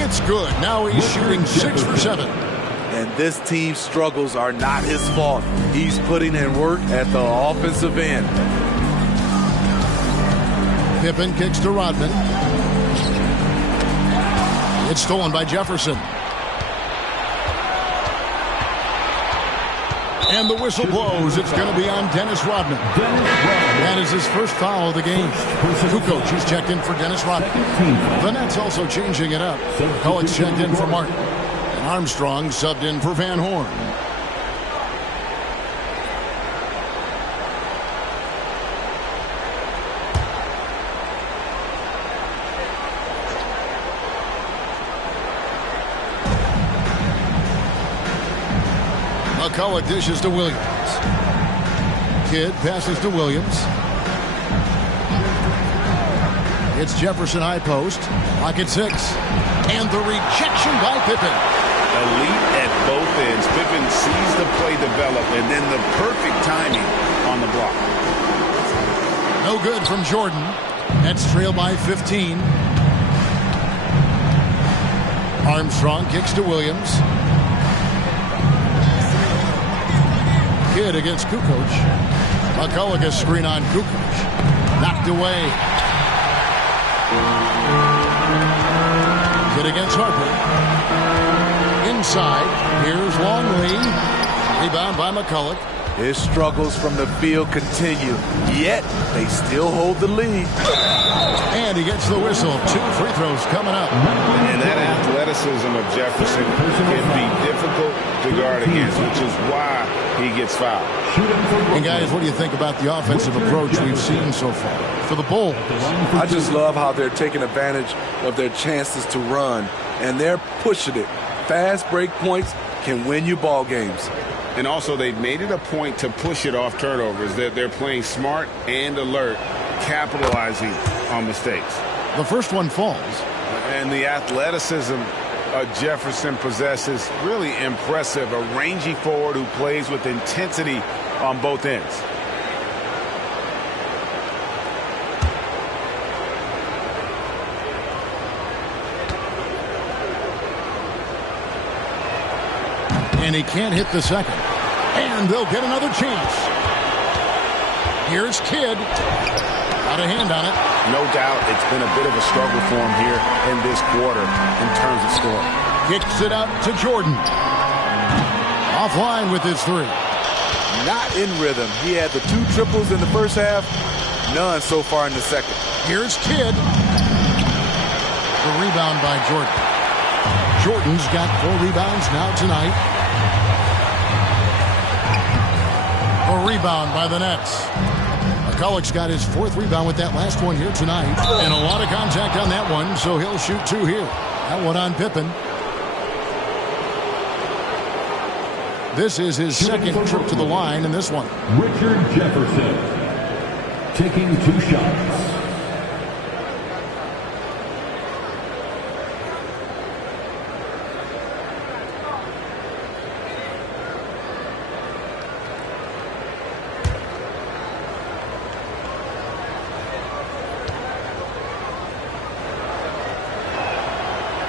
It's good. Now he's shooting 6 for 7. And this team's struggles are not his fault. He's putting in work at the offensive end. Pippen kicks to Rodman. It's stolen by Jefferson. And the whistle blows. It's going to be on Dennis Rodman. That is his first foul of the game. Kukoc is checked in for Dennis Rodman. The Nets also changing it up. Cohen's checked in for Martin. And Armstrong subbed in for Van Horn. McCullough dishes to Williams. Kidd passes to Williams. It's Jefferson high post. Pocket 6. And the rejection by Pippen. Elite at both ends. Pippen sees the play develop and then the perfect timing on the block. No good from Jordan. Nets trail by 15. Armstrong kicks to Williams. Kidd against Kukoc. McCullough gets screen on Kukoc. Knocked away. Kidd against Harper. Inside. Here's Longley. Rebound by McCullough. His struggles from the field continue, yet they still hold the lead. And he gets the whistle. 2 free throws coming up. And that athleticism of Jefferson can be difficult to guard against, which is why he gets fouled. And guys, what do you think about the offensive approach we've seen so far for the Bulls? I just love how they're taking advantage of their chances to run, and they're pushing it. Fast break points can win you ball games. And also, they've made it a point to push it off turnovers. That they're playing smart and alert, capitalizing on mistakes. The first one falls. And the athleticism Jefferson possesses, really impressive. A rangy forward who plays with intensity on both ends. And he can't hit the second. And they'll get another chance. Here's Kidd. Got a hand on it. No doubt it's been a bit of a struggle for him here in this quarter in terms of scoring. Kicks it out to Jordan. Offline with his 3. Not in rhythm. He had the 2 triples in the first half. None so far in the second. Here's Kidd. The rebound by Jordan. Jordan's got 4 rebounds now tonight. A rebound by the Nets. McCulloch's got his 4th rebound with that last one here tonight. And a lot of contact on that one, so he'll shoot 2 here. That one on Pippen. This is his 2nd trip to the line in this one. Richard Jefferson taking 2 shots.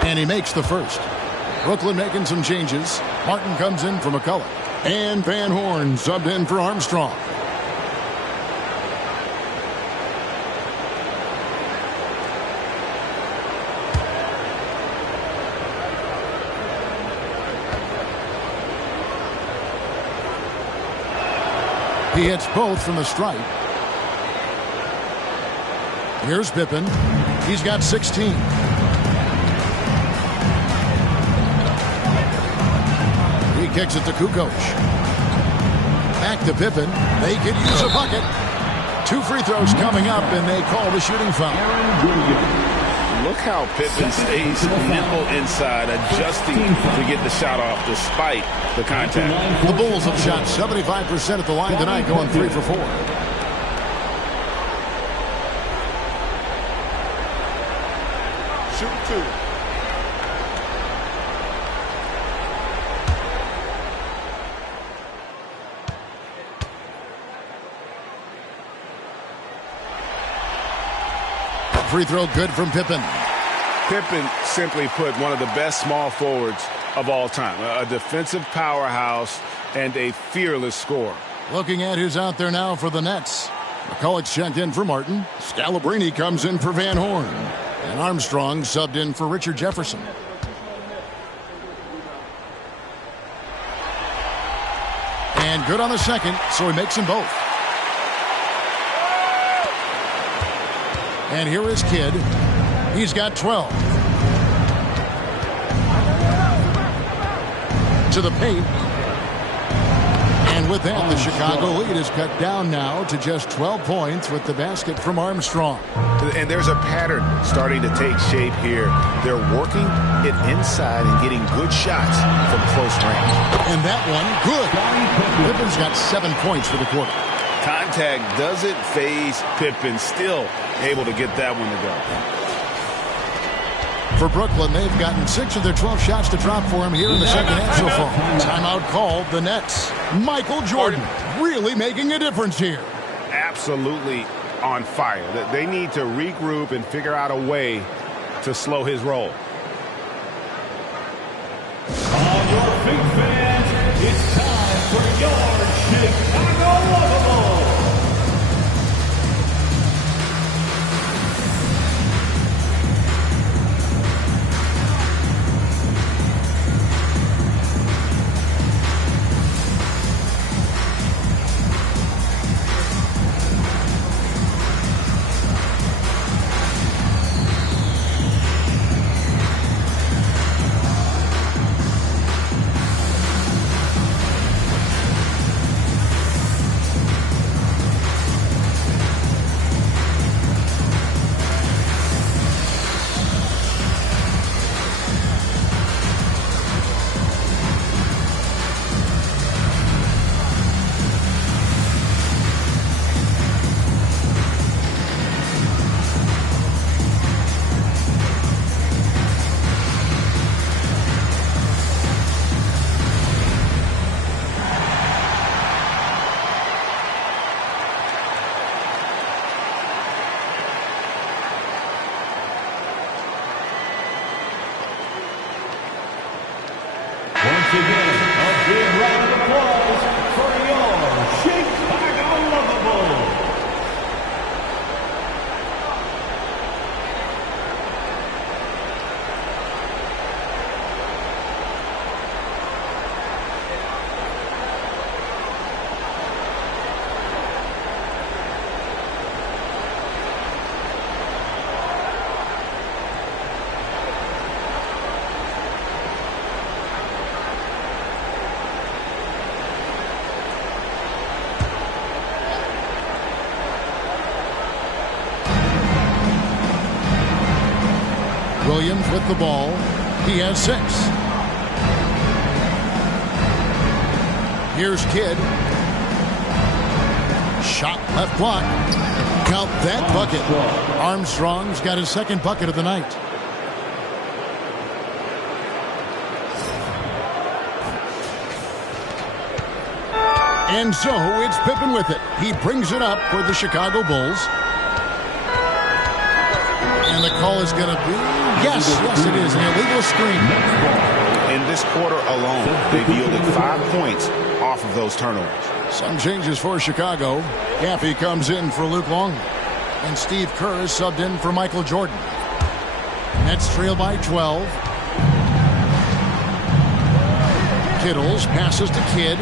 And he makes the first. Brooklyn making some changes. Martin comes in for McCulloch. And Van Horn subbed in for Armstrong. He hits both from the stripe. Here's Pippen. He's got 16. He kicks it to Kukoc. Back to Pippen. They could use a bucket. 2 free throws coming up, and they call the shooting foul. Look how Pippen stays nimble inside, adjusting to get the shot off despite the contact. The Bulls have shot 75% at the line tonight, going 3 for 4. Shoot 2. Free throw good from Pippen. Pippen, simply put, one of the best small forwards of all time. A defensive powerhouse and a fearless scorer. Looking at who's out there now for the Nets. McCulloch checked in for Martin. Scalabrine comes in for Van Horn. And Armstrong subbed in for Richard Jefferson. And good on the second, so he makes them both. And here is Kidd. He's got 12. To the paint. And with that, the Chicago lead is cut down now to just 12 points with the basket from Armstrong. And there's a pattern starting to take shape here. They're working it inside and getting good shots from close range. And that one, good. Pippen's got 7 points for the quarter. Contact doesn't phase Pippen, still able to get that one to go. For Brooklyn, they've gotten 6 of their 12 shots to drop for him here in the second half so far. Timeout called, the Nets. Michael Jordan really making a difference here. Absolutely on fire. They need to regroup and figure out a way to slow his roll. On your feet, fans, it's time for your Chicago Bulls. Williams with the ball. He has 6. Here's Kidd. Shot left block. Count that bucket. Armstrong's got his 2nd bucket of the night. And so it's Pippen with it. He brings it up for the Chicago Bulls. And the call is going to be, yes, it is, an illegal screen. In this quarter alone, they've yielded 5 points off of those turnovers. Some changes for Chicago. Gaffey comes in for Luke Longley. And Steve Kerr is subbed in for Michael Jordan. Nets trail by 12. Kittles passes to Kidd.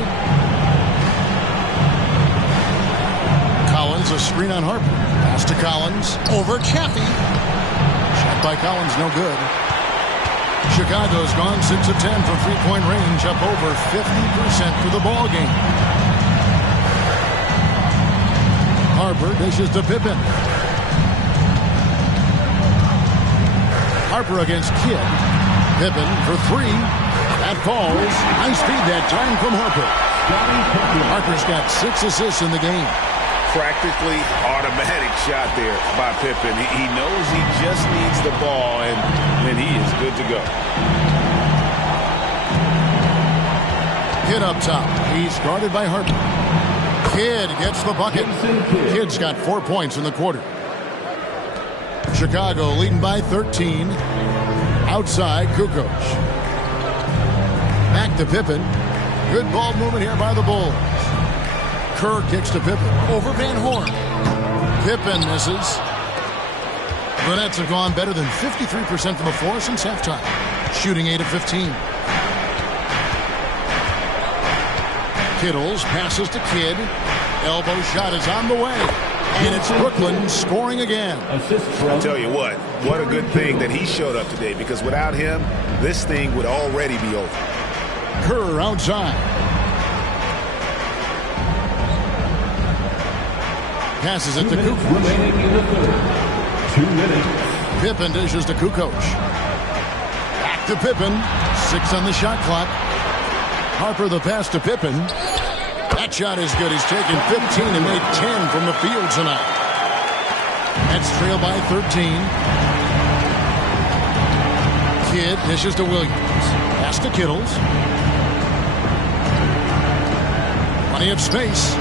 Collins, a screen on Harper. Pass to Collins. Over Chaffee. Shot by Collins, no good. Chicago's gone 6 of 10 from three-point range, up over 50% for the ball game. Harper dishes to Pippen. Harper against Kidd. Pippen for 3. That falls. High speed that time from Harper. Harper's got 6 assists in the game. Practically automatic shot there by Pippen. He knows he just needs the ball, and then he is good to go. Kidd up top. He's guarded by Harper. Kidd gets the bucket. Kidd's got 4 points in the quarter. Chicago leading by 13. Outside, Kukoc. Back to Pippen. Good ball movement here by the Bulls. Kerr kicks to Pippen. Over Van Horn. Pippen misses. The Nets have gone better than 53% from the floor since halftime. Shooting 8 of 15. Kittles passes to Kidd. Elbow shot is on the way. And it's Brooklyn scoring again. I'll tell you what a good thing that he showed up today, because without him, this thing would already be over. Kerr outside. Passes it to Kukoc. Remaining in the third. 2 minutes. Pippen dishes to Kukoc. Back to Pippen. 6 on the shot clock. Harper the pass to Pippen. That shot is good. He's taken 15 and made 10 from the field tonight. Nets trail by 13. Kidd dishes to Williams. Pass to Kittles. Plenty of space.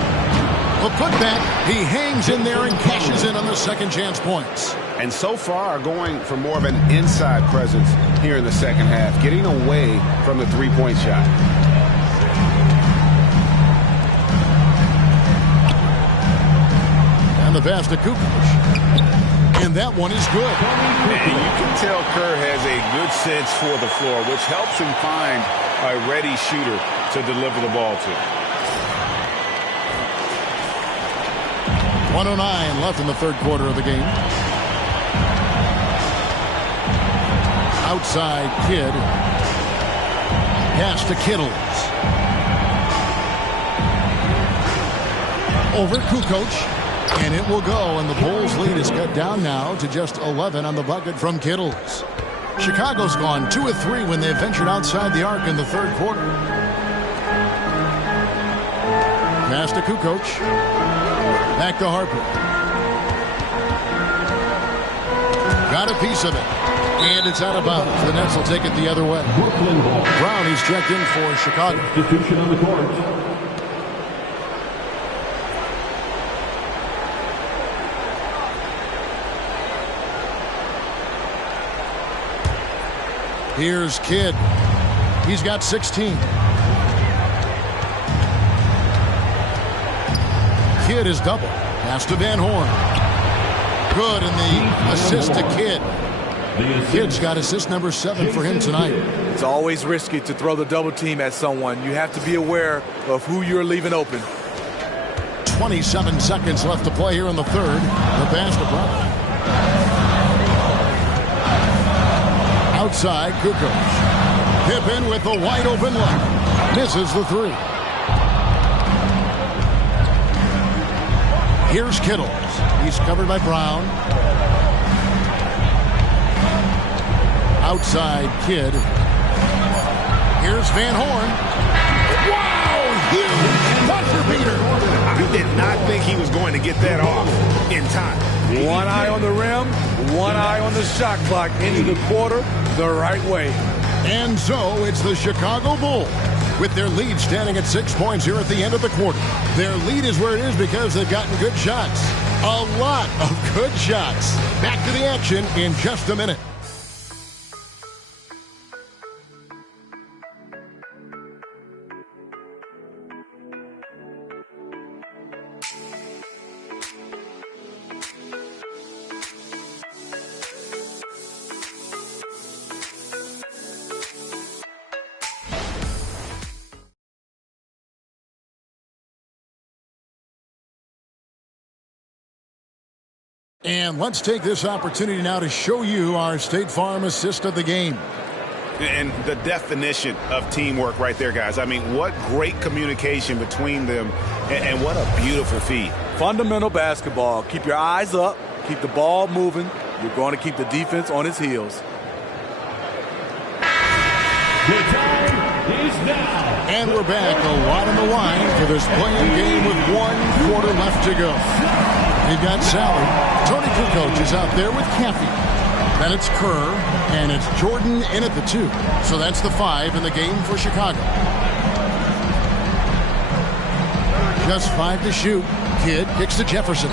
The putback. He hangs in there and cashes in on the second chance points. And so far going for more of an inside presence here in the second half, getting away from the three-point shot. And the pass to Kukoc. And that one is good. And you can tell Kerr has a good sense for the floor, which helps him find a ready shooter to deliver the ball to. 1:09 left in the third quarter of the game. Outside, Kidd. Pass to Kittles. Over Kukoc. And it will go, and the Bulls' lead is cut down now to just 11 on the bucket from Kittles. Chicago's gone 2 of 3 when they've ventured outside the arc in the third quarter. Pass to Kukoc. Back to Harper. Got a piece of it. And it's out of bounds. The Nets will take it the other way. Brown, he's checked in for Chicago. Substitution on the court. Here's Kidd. He's got 16. Kidd is double. Pass to Van Horn. Good, and the assist to Kidd. Kidd's got assist number 7 for him tonight. It's always risky to throw the double team at someone. You have to be aware of who you're leaving open. 27 seconds left to play here in the third. The pass to Brown. Outside, Kukoc. Pippen with the wide open look. Misses the 3. Here's Kittles. He's covered by Brown. Outside Kidd. Here's Van Horn. Wow! Huge buzzer beater. I did not think he was going to get that off in time. One eye on the rim, one eye on the shot clock. Into the quarter the right way. And so it's the Chicago Bulls with their lead standing at 6 points here at the end of the quarter. Their lead is where it is because they've gotten good shots. A lot of good shots. Back to the action in just a minute. And let's take this opportunity now to show you our State Farm assist of the game. And the definition of teamwork right there, guys. I mean, what great communication between them, and what a beautiful feed. Fundamental basketball. Keep your eyes up. Keep the ball moving. You're going to keep the defense on its heels. The time is now. And we're back, a lot on the line for this playing game with 1 quarter left to go. We've got Sally. Tony Kukoc is out there with Caffey. Then it's Kerr, and it's Jordan in at the 2. So that's the 5 in the game for Chicago. Just 5 to shoot. Kidd kicks to Jefferson.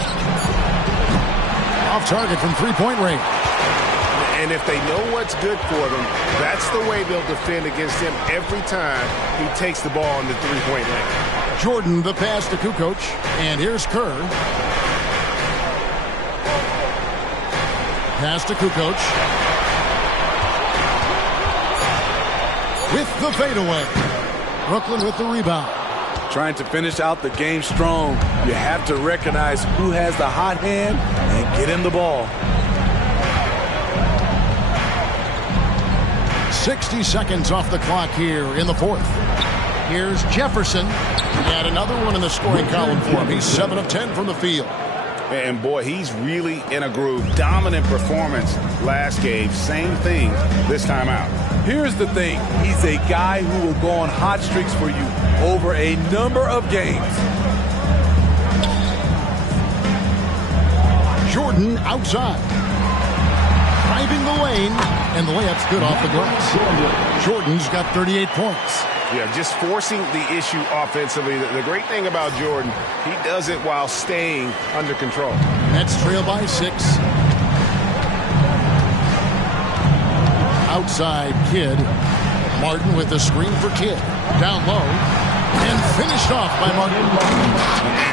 Off target from three-point range. And if they know what's good for them, that's the way they'll defend against him every time he takes the ball in the three-point lane. Jordan, the pass to Kukoc. And here's Kerr. Pass to Kukoc. With the fadeaway. Brooklyn with the rebound. Trying to finish out the game strong, you have to recognize who has the hot hand and get him the ball. 60 seconds off the clock here in the 4th. Here's Jefferson. And another one in the scoring column for him. He's 7 of 10 from the field. And boy, he's really in a groove. Dominant performance last game. Same thing this time out. Here's the thing. He's a guy who will go on hot streaks for you over a number of games. Jordan outside. Driving the lane. And the layup's good off the glass. Jordan's got 38 points. Yeah, just forcing the issue offensively. The great thing about Jordan, he does it while staying under control. Nets trail by 6. Outside Kidd. Martin with the screen for Kidd. Down low. And finished off by Martin.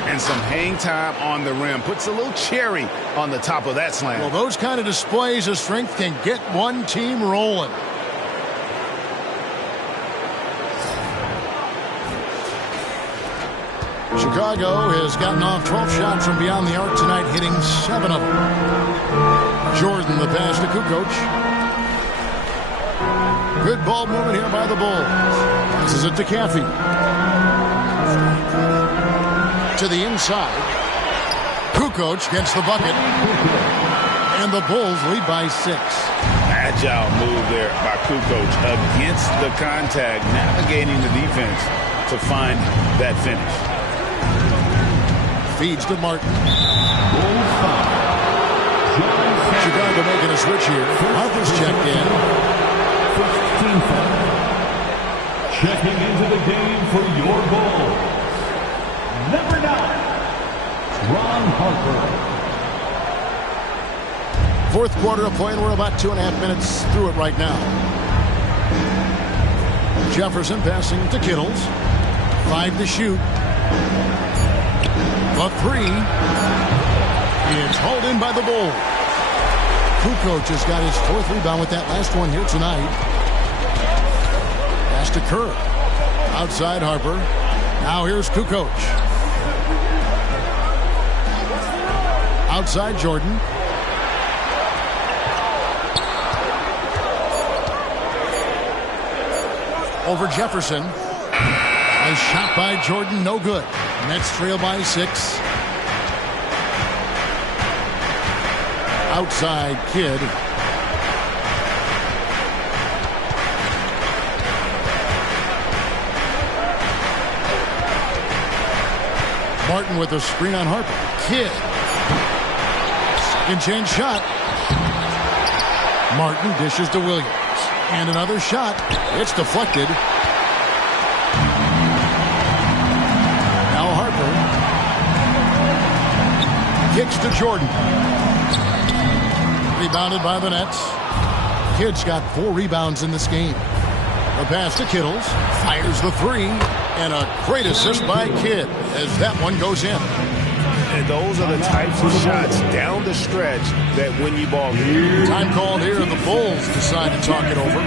And some hang time on the rim. Puts a little cherry on the top of that slam. Well, those kind of displays of strength can get one team rolling. Chicago has gotten off 12 shots from beyond the arc tonight, hitting 7 of them. Jordan, the pass to Kukoc. Good ball movement here by the Bulls. This is it to Caffey. To the inside. Kukoc gets the bucket. And the Bulls lead by 6. Agile move there by Kukoc against the contact, navigating the defense to find that finish. Feeds to Martin. Chicago making a switch here. Harper's checked in. Checking into the game for your Bulls. Number 9, Ron Harper. 4th quarter of play, and we're about 2.5 minutes through it right now. Jefferson passing to Kittles. 5 to shoot. The 3 is hauled in by the Bulls. Kukoc has got his 4th rebound with that last one here tonight. Pass to Kerr. Outside Harper. Now here's Kukoc. Outside Jordan. Over Jefferson. A shot by Jordan, no good. Nets trail by 6. Outside Kidd. Martin with a screen on Harper. Kidd. Second chance shot. Martin dishes to Williams. And another shot. It's deflected. Now Harper. Kicks to Jordan. Rebounded by the Nets. Kidd's got 4 rebounds in this game. The pass to Kittles. Fires the 3. And a great assist by Kidd as that one goes in. And those are the types of shots down the stretch that win you ball games. Time called here. The Bulls decide to talk it over.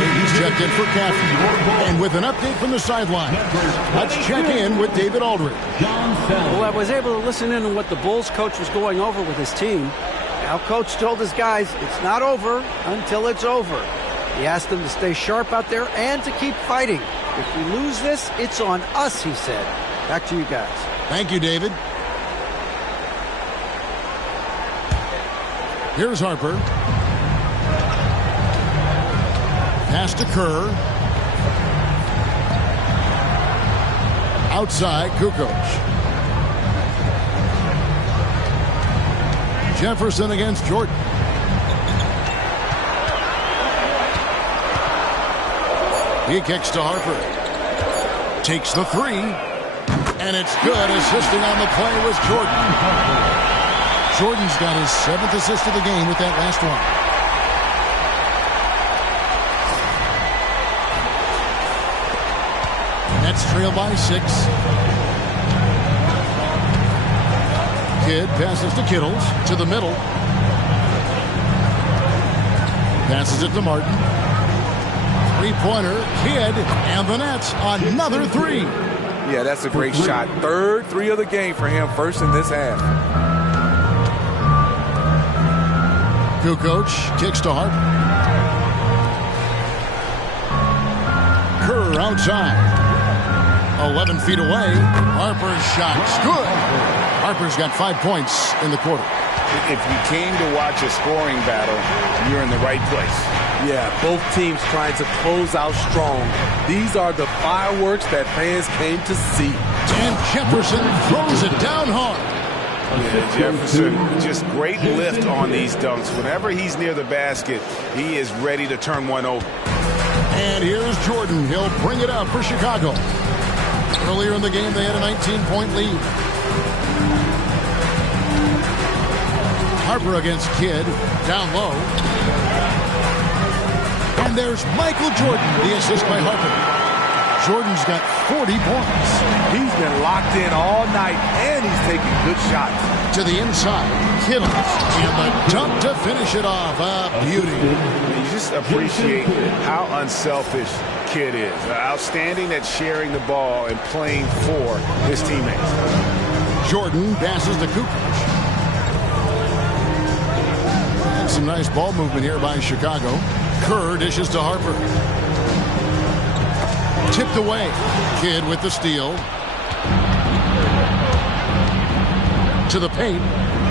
He's checked in for Cathy. And with an update from the sideline, let's check in with David Aldridge. Well, I was able to listen in on what the Bulls coach was going over with his team. Our coach told his guys it's not over until it's over. He asked them to stay sharp out there and to keep fighting. If we lose this, it's on us, he said. Back to you guys. Thank you, David. Here's Harper. Pass to Kerr. Outside, Kukoc. Jefferson against Jordan. He kicks to Harper. Takes the 3. And it's good. Assisting on the play was Jordan. Jordan's got his 7th assist of the game with that last one. Nets trail by 6. Kidd passes to Kittles to the middle. Passes it to Martin. 3-pointer, Kidd, and the Nets another 3. Yeah, that's a great shot. 3rd 3 of the game for him, first in this half. Kukoc kicks to Harper. Kerr outside. 11 feet away. Harper's shot's good. Harper's got 5 points in the quarter. If you came to watch a scoring battle, you're in the right place. Yeah, both teams trying to close out strong. These are the fireworks that fans came to see. And Jefferson throws it down hard. Yeah, Jefferson, just great lift on these dunks. Whenever he's near the basket, he is ready to turn one over. And here's Jordan. He'll bring it up for Chicago. Earlier in the game, they had a 19-point lead. Harper against Kidd, down low. And there's Michael Jordan, the assist by Harper. Jordan's got 40 points. He's been locked in all night, and he's taking good shots. To the inside, Kittles, and the dunk to finish it off. A beauty. You just appreciate how unselfish Kidd is. Outstanding at sharing the ball and playing for his teammates. Jordan passes to Kukoc. And some nice ball movement here by Chicago. Kerr dishes to Harper. Tipped away. Kidd with the steal. To the paint.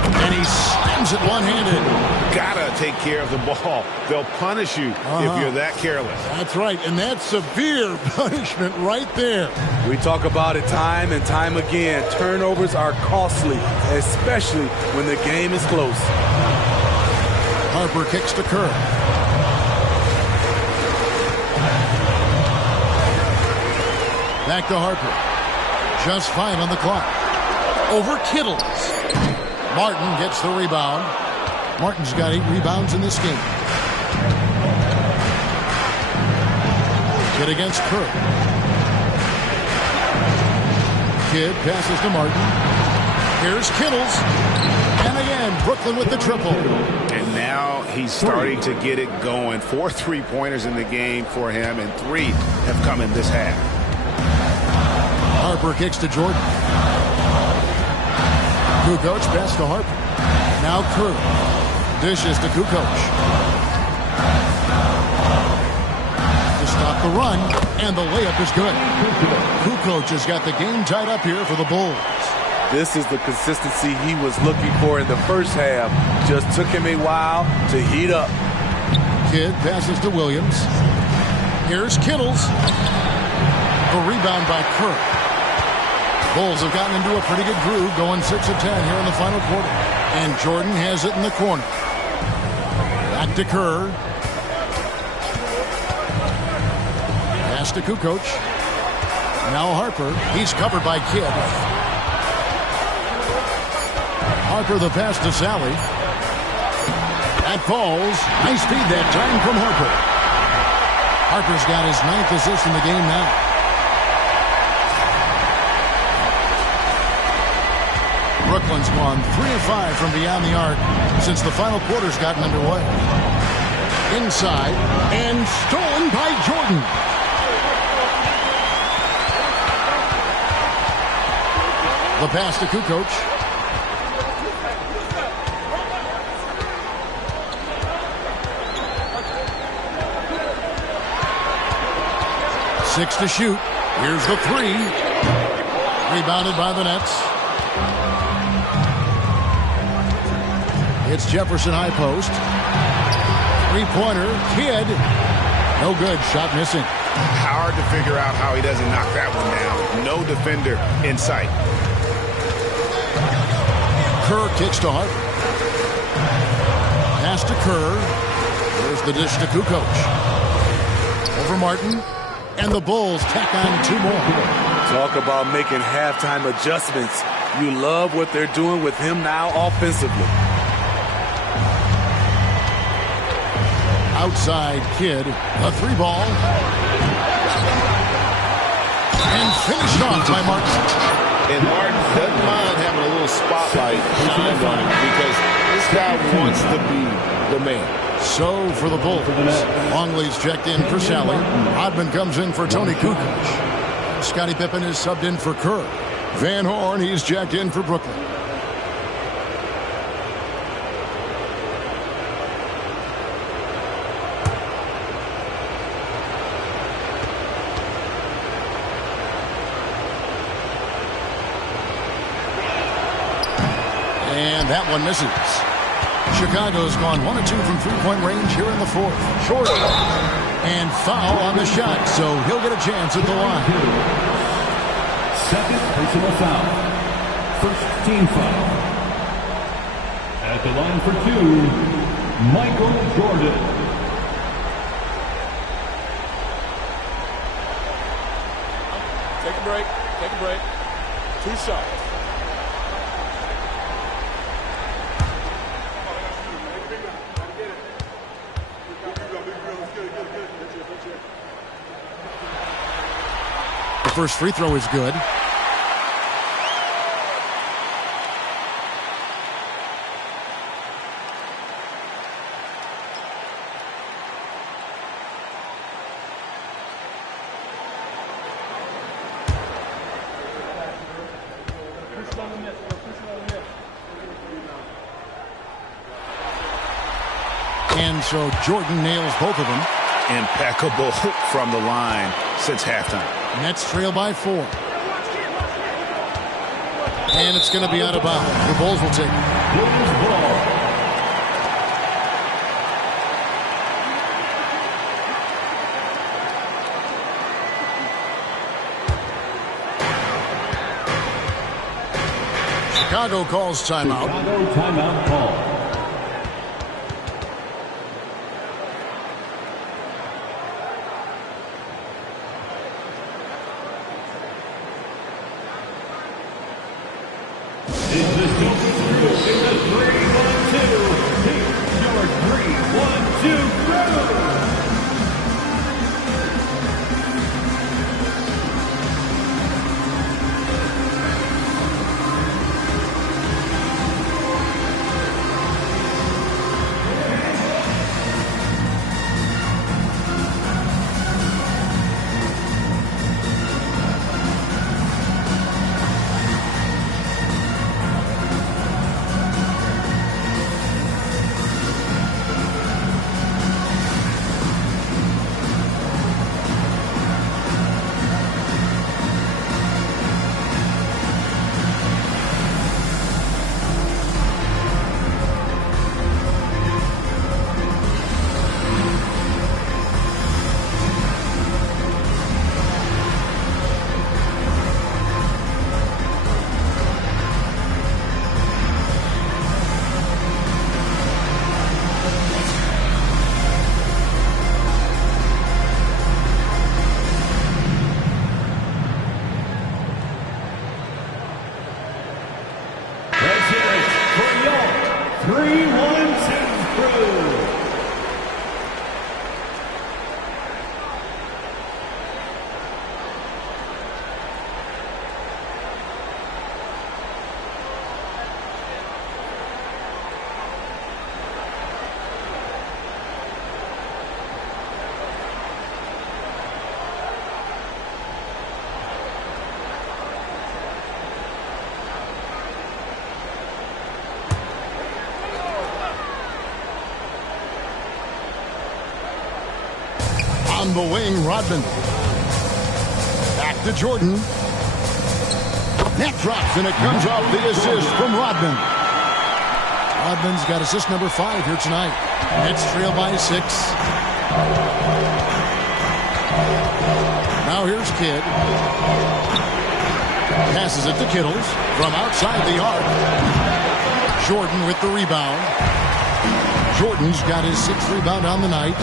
And he slams it one-handed. Gotta take care of the ball. They'll punish you if you're that careless. That's right, and that's severe punishment right there. We talk about it time and time again. Turnovers are costly, especially when the game is close. Harper kicks to Kerr. Back to Harper. Just 5 on the clock. Over Kittles. Martin gets the rebound. Martin's got 8 rebounds in this game. Kidd against Kerr. Kidd passes to Martin. Here's Kittles. And again, Brooklyn with the triple. And now he's starting to get it going. 4 3-pointers in the game for him, and 3 have come in this half. Harper kicks to Jordan. Kukoc pass to Harper. Now Kerr. Dishes to Kukoc. To stop the run, and the layup is good. Kukoc has got the game tied up here for the Bulls. This is the consistency he was looking for in the first half. Just took him a while to heat up. Kidd passes to Williams. Here's Kittles. The rebound by Kerr. Bulls have gotten into a pretty good groove, going 6 of 10 here in the final quarter. And Jordan has it in the corner. Back to Kerr. Pass to Kukoc. Now Harper. He's covered by Kidd. Harper the pass to Sally. That falls. Nice feed that time from Harper. Harper's got his 9th assist in the game now. Brooklyn's gone 3 of 5 from beyond the arc since the final quarter's gotten underway. Inside and stolen by Jordan. The pass to Kukoc. Six to shoot. Here's the 3. Rebounded by the Nets. It's Jefferson high post. 3-pointer. Kidd. No good. Shot missing. Hard to figure out how he doesn't knock that one down. No defender in sight. Kerr kicks to Harper. Pass to Kerr. There's the dish to Kukoc. Over Martin. And the Bulls tack on 2 more. Talk about making halftime adjustments. You love what they're doing with him now offensively. Outside Kidd, a 3-ball. And finished off by Martin. And Martin doesn't mind having a little spotlight shined on him because this guy wants to be the man. So for the Bulls, Longley's checked in for Sally. Rodman comes in for Tony Kukoc. Scottie Pippen is subbed in for Kerr. Van Horn, he's checked in for Brooklyn. And that one misses. Chicago's gone 1 of 2 from 3-point range here in the 4th. Short. And foul on the shot, so he'll get a chance at the line. Second personal foul. First team foul. At the line for 2, Michael Jordan. Take a break. Take a break. 2 shots. The first free throw is good. And so Jordan nails both of them. Impeccable from the line since halftime. Nets trail by 4. And it's going to be out of bounds. The Bulls will take it. Bulls ball. Chicago calls timeout. Chicago timeout call. On the wing, Rodman. Back to Jordan. That drops, and it comes off the assist from Rodman. Rodman's got assist number 5 here tonight. Nets trail by 6. Now here's Kidd. Passes it to Kittles from outside the arc. Jordan with the rebound. Jordan's got his 6th rebound on the night.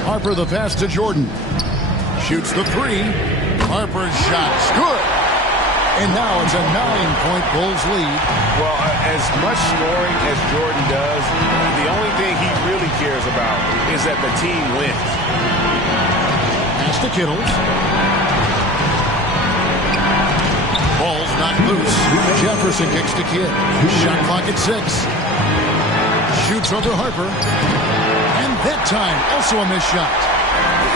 Harper the pass to Jordan. Shoots the 3. Harper's shot's good. And now it's a 9-point Bulls lead. Well, as much scoring as Jordan does, the only thing he really cares about is that the team wins. Pass to Kittles. Ball's not loose. Jefferson kicks to Kidd. Shot clock at 6. Shoots over Harper. And that time, also a missed shot.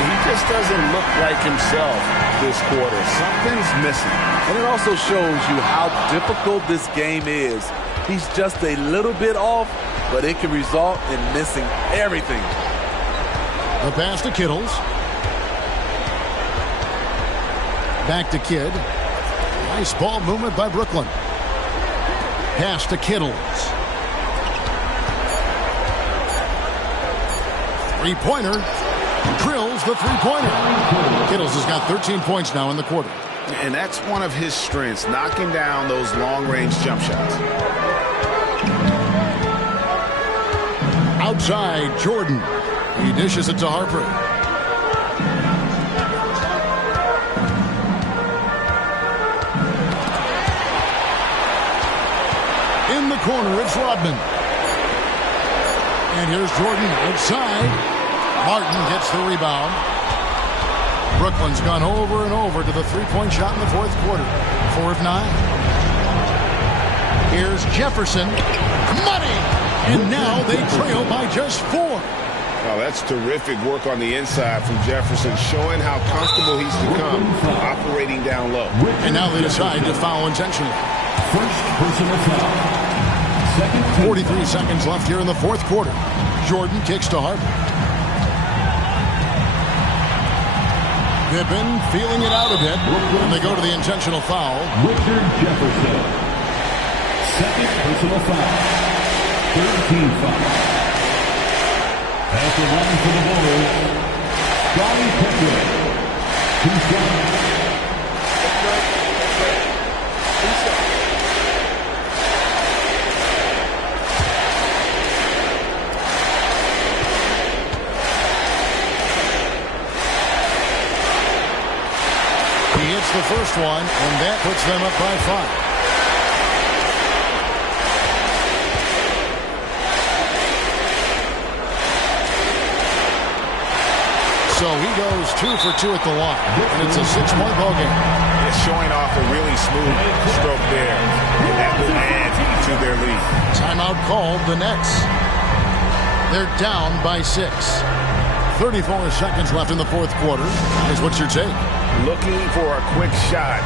He just doesn't look like himself this quarter. Something's missing. And it also shows you how difficult this game is. He's just a little bit off, but it can result in missing everything. The pass to Kittles. Back to Kidd. Nice ball movement by Brooklyn. Pass to Kittles. Three-pointer. Drills the three-pointer. Kittles has got 13 points now in the quarter. And that's one of his strengths, knocking down those long-range jump shots. Outside, Jordan. He dishes it to Harper. In the corner, it's Rodman. And here's Jordan outside. Martin gets the rebound. Brooklyn's gone over and over to the three-point shot in the fourth quarter. 4 of 9. Here's Jefferson. Money! And now they trail by just 4. Oh, that's terrific work on the inside from Jefferson, showing how comfortable he's become operating down low. And now they decide to foul intentionally. First personal foul. 43 seconds left here in the fourth quarter. Jordan kicks to Harper. Pippen feeling it out a bit, and they go to the intentional foul. Richard Jefferson. second personal foul. Third team foul. At the line for the Bulls, Scottie Pippen. 2 shots. He hits the first one, and that puts them up by 5. So he goes 2 for 2 at the line, and it's a 6-point ball game. It's showing off a really smooth stroke there, and that will add to their lead. Timeout called the Nets. They're down by 6. 34 seconds left in the fourth quarter. Guys, what's your take? Looking for a quick shot,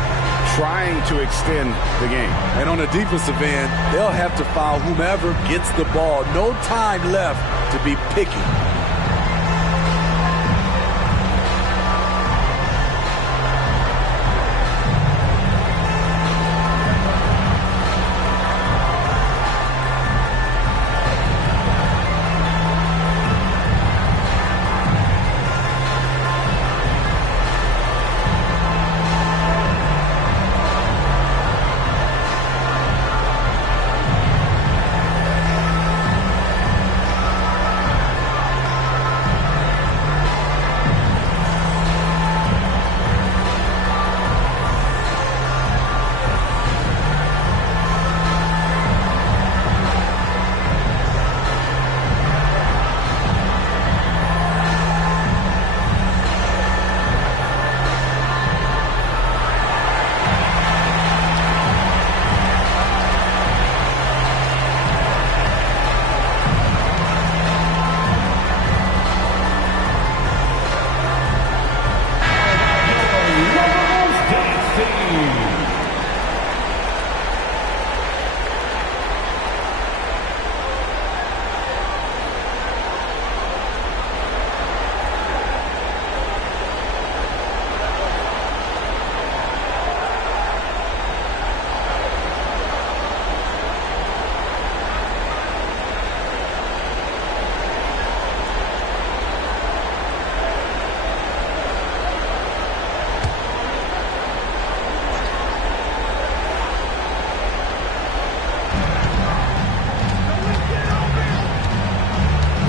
trying to extend the game. And on the defensive end, they'll have to foul whomever gets the ball. No time left to be picky.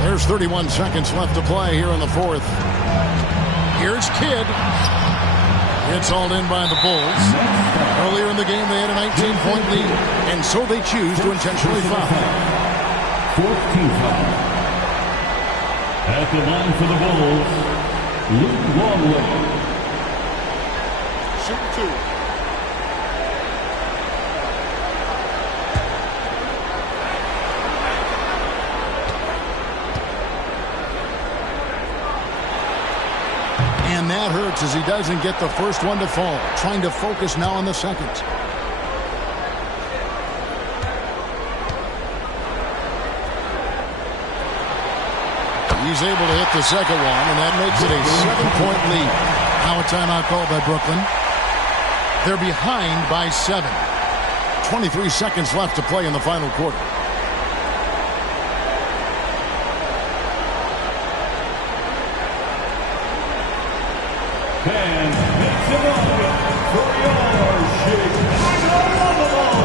There's 31 seconds left to play here in the fourth. Here's Kidd. It's all in by the Bulls. Earlier in the game, they had a 19-point lead, and so they choose to intentionally foul. 14 foul. At the line for the Bulls, Luke Longley. Shoot 2. And that hurts as he doesn't get the first one to fall. Trying to focus now on the second. He's able to hit the second one, and that makes it a 7-point lead. Now a timeout called by Brooklyn. They're behind by 7. 23 seconds left to play in the final quarter. And makes it on for your Chicago Bulls.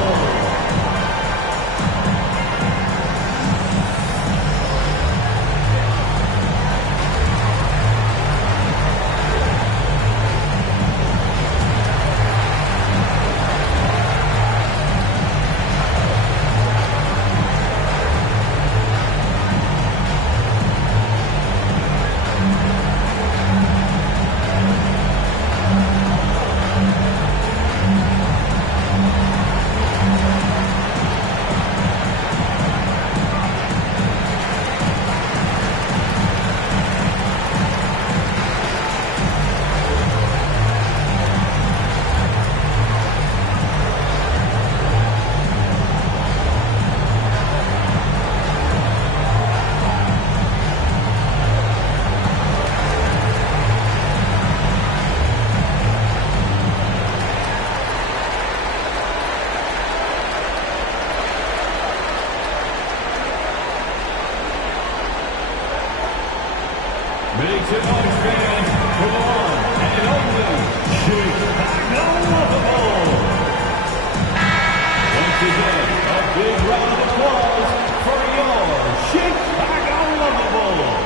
Makes it on stand for the one and only Chicago Bulls. Once again, a big round of applause for your Chicago Bulls.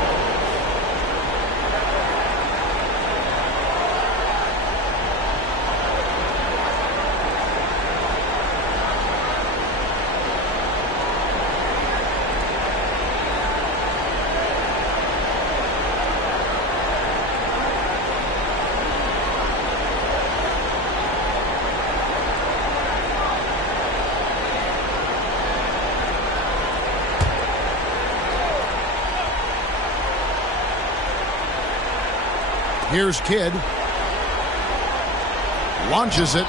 Here's Kidd. Launches it.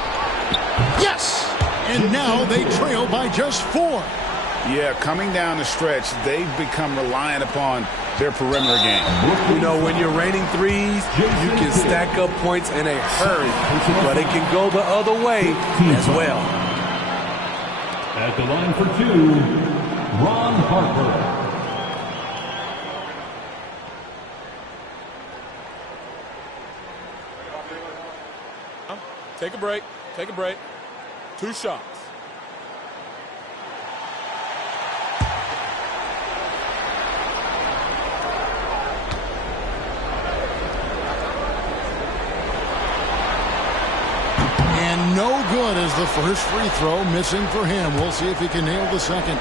Yes! And now they trail by just 4. Yeah, coming down the stretch, they've become reliant upon their perimeter game. You know, when you're raining threes, you can stack up points in a hurry, but it can go the other way as well. At the line for 2, Ron Harper. Take a break. Take a break. 2 shots. And no good as the first free throw, missing for him. We'll see if he can nail the second.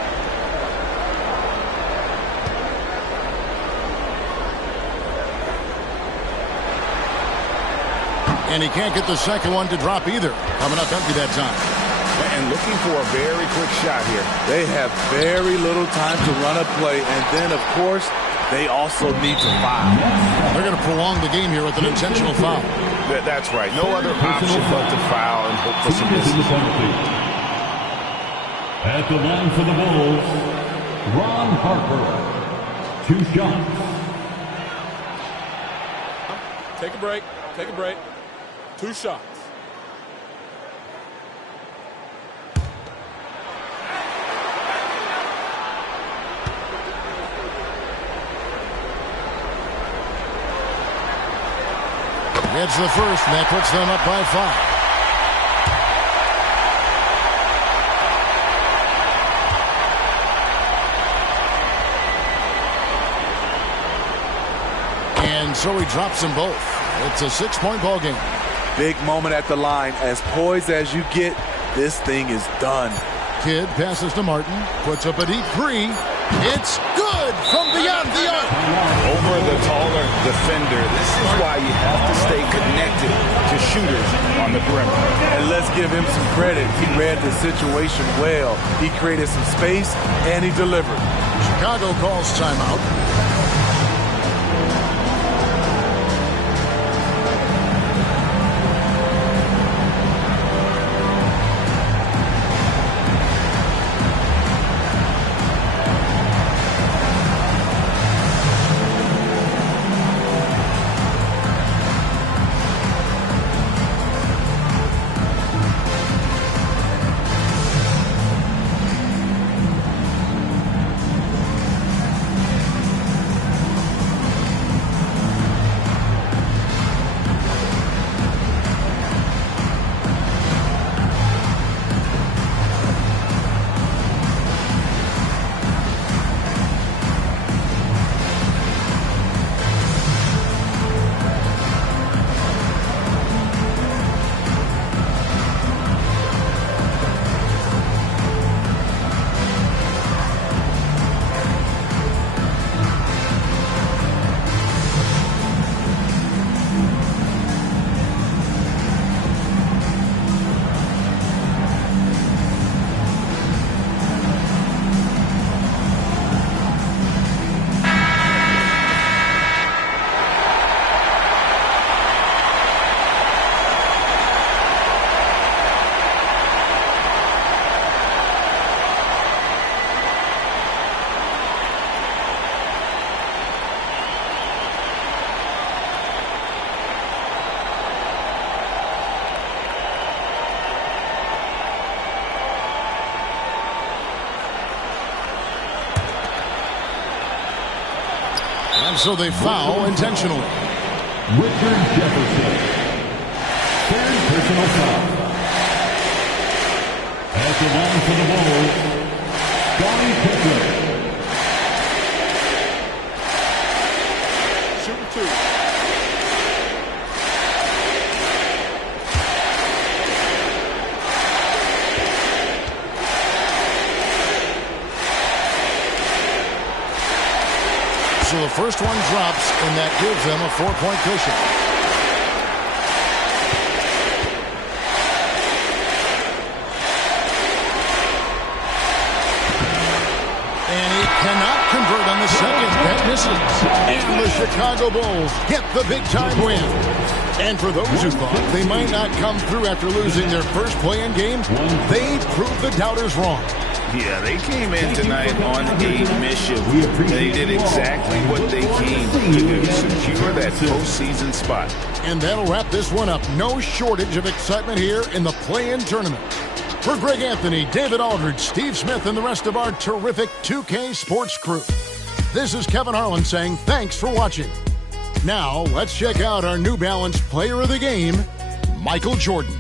And he can't get the second one to drop either. Coming up empty that time. And looking for a very quick shot here. They have very little time to run a play, and then, of course, they also need to foul. They're going to prolong the game here with an intentional foul. That's right. No other option but to foul and hope for some distance. At the line for the Bulls, Ron Harper. 2 shots. Take a break. Take a break. 2 shots. It's the first, and that puts them up by 5. And so he drops them both. It's a 6-point ball game. Big moment at the line. As poised as you get, this thing is done. Kidd passes to Martin, puts up a deep 3. It's good from beyond the arc. Over the taller defender. This is why you have to stay connected to shooters on the perimeter. And let's give him some credit. He read the situation well. He created some space, and he delivered. Chicago calls timeout. And so they foul intentionally. Richard Jefferson. Third personal foul. At the line for the Bulls, Scottie Pippen. Shooting 2. So the first one drops, and that gives them a 4-point cushion. And he cannot convert on the second. That misses. And the Chicago Bulls get the big-time win. And for those who thought they might not come through after losing their first play-in game, they proved the doubters wrong. Yeah, they came in tonight on a mission. They did exactly what they came to do, secure that postseason spot. And that'll wrap this one up. No shortage of excitement here in the play-in tournament. For Greg Anthony, David Aldridge, Steve Smith, and the rest of our terrific 2K Sports crew, this is Kevin Harlan saying thanks for watching. Now, let's check out our New Balance Player of the Game, Michael Jordan.